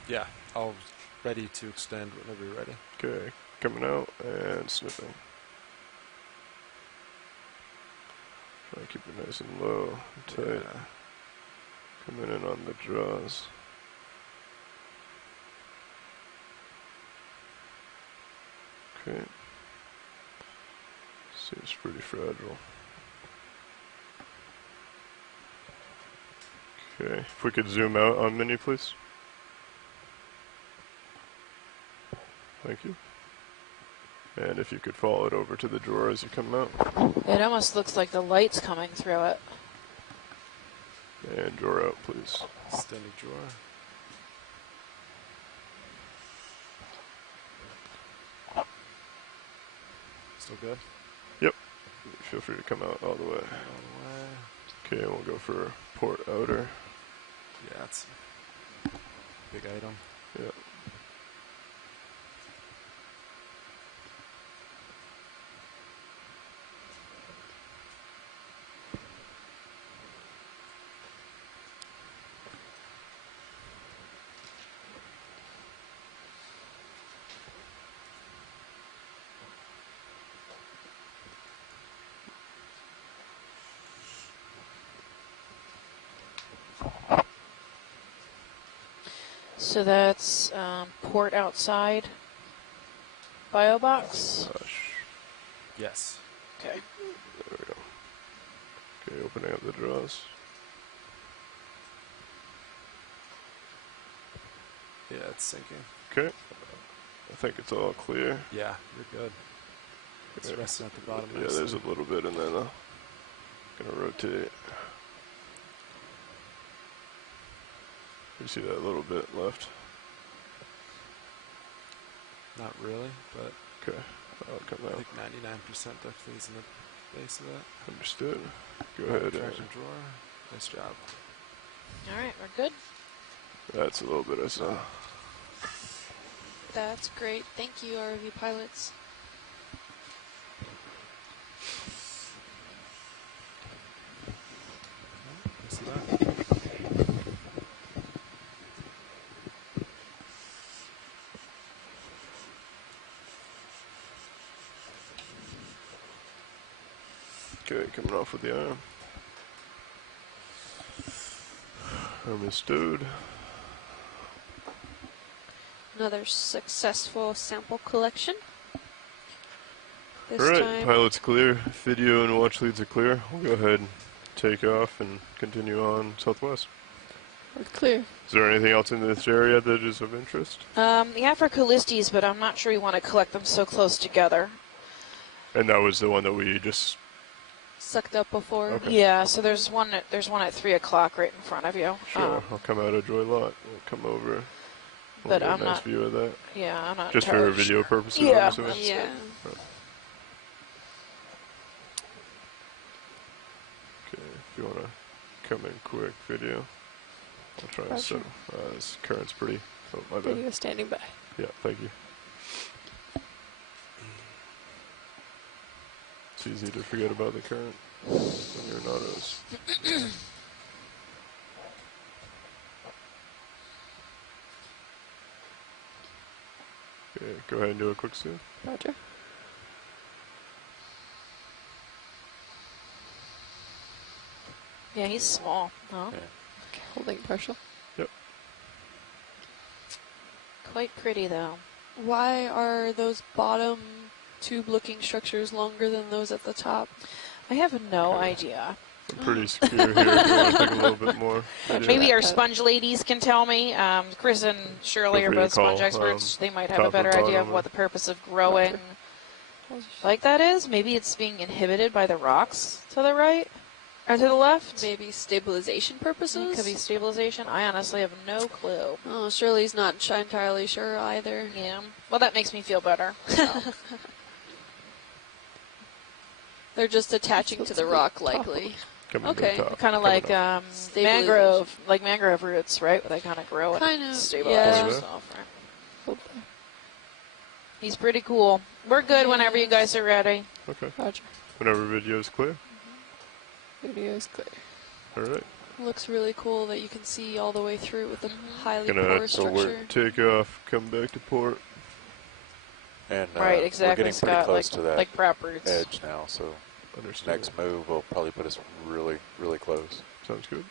Yeah, I'll ready to extend whenever you're ready. Okay, coming out and snipping. Try to keep it nice and low and tight. Yeah. Coming in on the draws. Okay. Seems pretty fragile. Okay, if we could zoom out on Mini, please. Thank you. And if you could follow it over to the drawer as you come out. It almost looks like the light's coming through it. And drawer out, please. Extended drawer. Still good? Yep. Feel free to come out all the way. Okay, and we'll go for port outer. Yeah, that's a big item. Yeah. So that's port outside bio box. Yes. Okay. There we go. Okay, opening up the draws. Yeah, it's sinking. Okay. I think it's all clear. Yeah, you're good. It's resting at the bottom. Yeah, there's a little bit in there though. Gonna rotate. You see that little bit left? Not really, but okay. I'll come out. I think 99% definitely is in the base of that. Understood. Go ahead. Traction drawer. Nice job. All right, we're good. That's a little bit I saw. That's great. Thank you, ROV pilots. See that? Okay, coming off with the arm. Arm is stowed. Another successful sample collection. This Alright, time pilot's clear. Video and watch leads are clear. We'll go ahead and take off and continue on southwest. We're clear. Is there anything else in this area that is of interest? The Africalistes, but I'm not sure we want to collect them so close together. And that was the one that we just sucked up before. Okay. Yeah, so there's one at 3 o'clock right in front of you. Sure, I'll come out of Joy Lot. We'll come over. We'll But get I'm a nice not. view of that. Yeah, I'm not. Just for video purposes. Yeah. Yeah. Okay, if you want to come in quick, video. I'll try and set. This current's pretty. Oh, my bad. Video standing by. Yeah, thank you. It's easy to forget about the current when you're in autos. Okay, go ahead and do a quick zoom. Roger. Yeah, he's small. Huh? Okay, holding partial. Yep. Quite pretty though. Why are those bottom tube-looking structures longer than those at the top? I have no idea. I'm pretty secure here. If you want to take a little bit more. Maybe our sponge ladies can tell me. Chris and Shirley are both sponge experts. They might have a better idea of what the purpose of growing like that is. Maybe it's being inhibited by the rocks to the right or to the left. Maybe stabilization purposes? It could be stabilization. I honestly have no clue. Oh, Shirley's not entirely sure either. Yeah. Well, that makes me feel better. So. They're just attaching to the rock, likely. Okay. Kind of like mangrove roots, right? Where they kind of grow and stabilize themselves, right? He's pretty cool. We're good whenever you guys are ready. Okay. Roger. Whenever video is clear. Video is clear. All right. Looks really cool that you can see all the way through with the highly porous structure. Take off, come back to port. And right, exactly. we're getting pretty close to that prop roots. edge now, so next move will probably put us really, really close. Sounds good.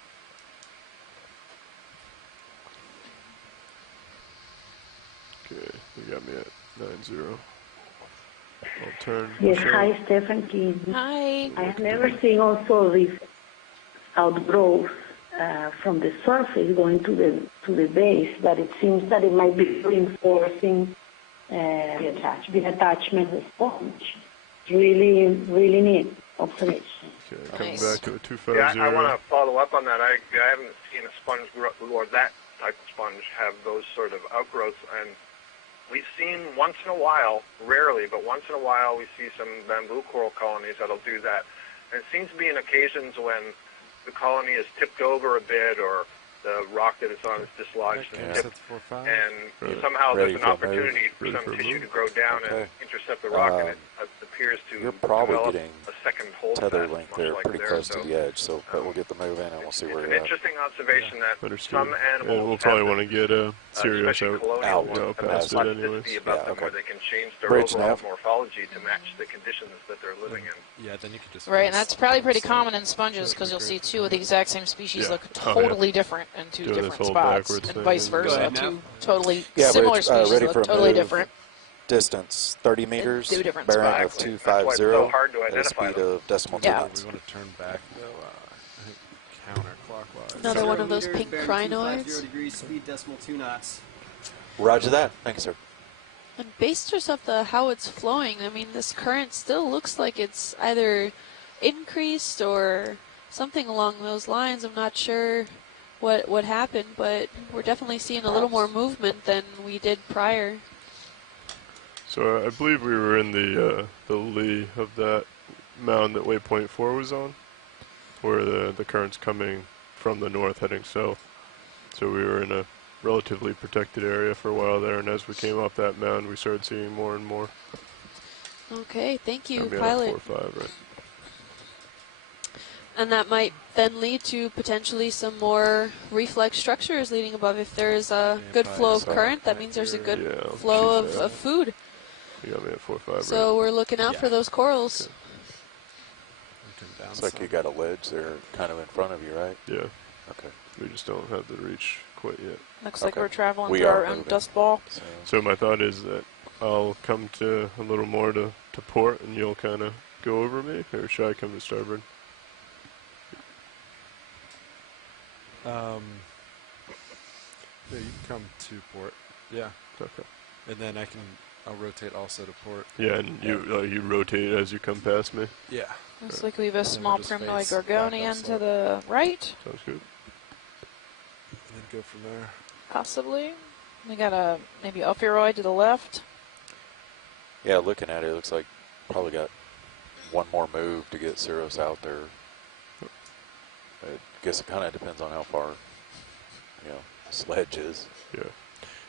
Okay, you got me at 9-0. I'll turn. Yes, hi, Stephanie. Hi. I have never seen also this outgrowth from the surface going to the base, but it seems that it might be reinforcing the attachment of the sponge. Really, really neat observation. Okay, coming back to a 250. Yeah, I want to follow up on that. I haven't seen a sponge grow, or that type of sponge have those sort of outgrowths, and we've seen once in a while, rarely, but once in a while, we see some bamboo coral colonies that'll do that. And it seems to be in occasions when the colony is tipped over a bit, or the rock that it's on is dislodged and tipped, and somehow there's an opportunity for some tissue to grow down and intercept the rock, and it appears to You're probably develop getting a second hold tether length there, pretty close to the edge, so but we'll get the move in and we'll see where it's you're an interesting observation that some animals and we'll probably want to get Sirius out past it anyways. Where they can change their Bridge overall nav. morphology to match the conditions that they're living in. Yeah, then you could just Right, and that's probably pretty common in sponges because you'll see two of the exact same species look totally different in two different spots, and vice versa. Two totally similar species ready look for totally move. different. Distance 30 meters, two different bearing spots. of 250, at a speed of decimal two Yeah. knots. We want to turn back though, I think counterclockwise. Another one of those pink bearing crinoids. 250 degrees, speed decimal 2 knots. Roger that. Thanks, sir. And based just off how it's flowing, I mean, this current still looks like it's either increased or something along those lines. I'm not sure what happened, but we're definitely seeing a little more movement than we did prior. So I believe we were in the lee of that mound that waypoint 4 was on, where the current's coming from the north heading south. So we were in a relatively protected area for a while there, and as we came off that mound, we started seeing more and more. Okay, thank you, Maybe pilot. 4 or 5, right? And that might then lead to potentially some more reflex structures leading above. If there's a good flow of current, that means there's a good flow of food. You got me at 4 or 5, so right? We're looking out for those corals. Okay. Looks like you got a ledge there kind of in front of you, right? Yeah. Okay. We just don't have the reach quite yet. Looks like we're traveling through our own dust ball. So my thought is that I'll come to a little more to port, and you'll kind of go over me, or should I come to starboard? Yeah, you can come to port. Yeah. Okay. And then I'll rotate also to port. Yeah, and you rotate as you come past me? Yeah. Looks like we have a small Primnoid Gorgonian to the right. Sounds good. And then go from there. Possibly. We got a maybe Ophiuroid to the left. Yeah, looking at it, it looks like probably got one more move to get Cirrus out there. I guess it kind of depends on how far, sledge is. Yeah.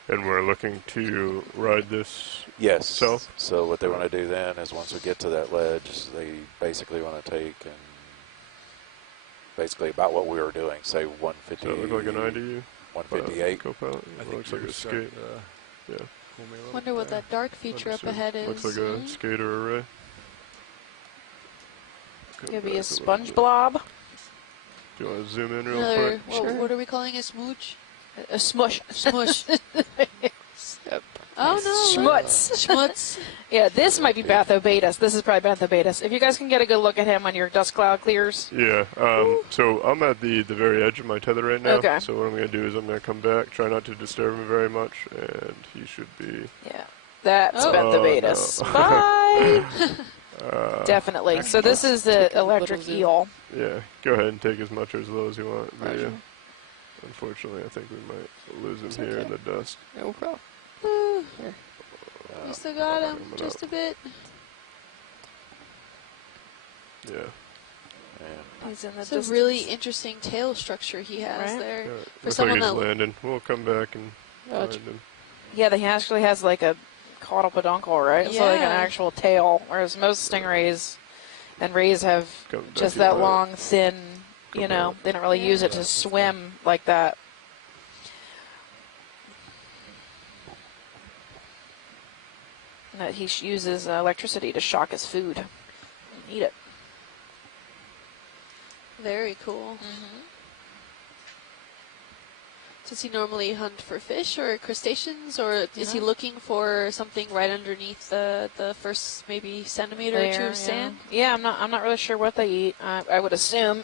And we're looking to ride this south? So what they want to do then is once we get to that ledge, they basically want to take and basically about what we were doing, say 150. Does that look like an eye to you? 158. Co-pilot? I think looks like a skate. Yeah. Wonder what that dark feature up ahead is. Looks like a skater array. Could be a sponge blob. Do you want to zoom in real quick? What are we calling a smooch? A smush. Smush. Oh no. Schmutz. Schmutz. Yeah, this might be bathymetry. This is probably bathymetry. If you guys can get a good look at him when your dust cloud clears. Yeah. So I'm at the very edge of my tether right now. Okay. So what I'm going to do is I'm going to come back, try not to disturb him very much, and he should be. Yeah. That's bathymetry. No. Bye. Definitely. So this is the electric eel. Yeah. Go ahead and take as much or as low as you want. Yeah. Unfortunately, I think we might lose him here in the dust. No problem. We still got him, just a bit. Yeah. He's in the It's a really interesting tail structure he has there. Yeah, For looks someone like he's that landing. We'll come back and find him. Yeah, he actually has like a caudal peduncle, right? It's like an actual tail, whereas most stingrays and rays have just that long, thin, they don't really use it to swim like that. That he uses electricity to shock his food and eat it. Very cool. Does he normally hunt for fish or crustaceans, or is he looking for something right underneath the first maybe centimeter or two of sand? Yeah, I'm not really sure what they eat. I would assume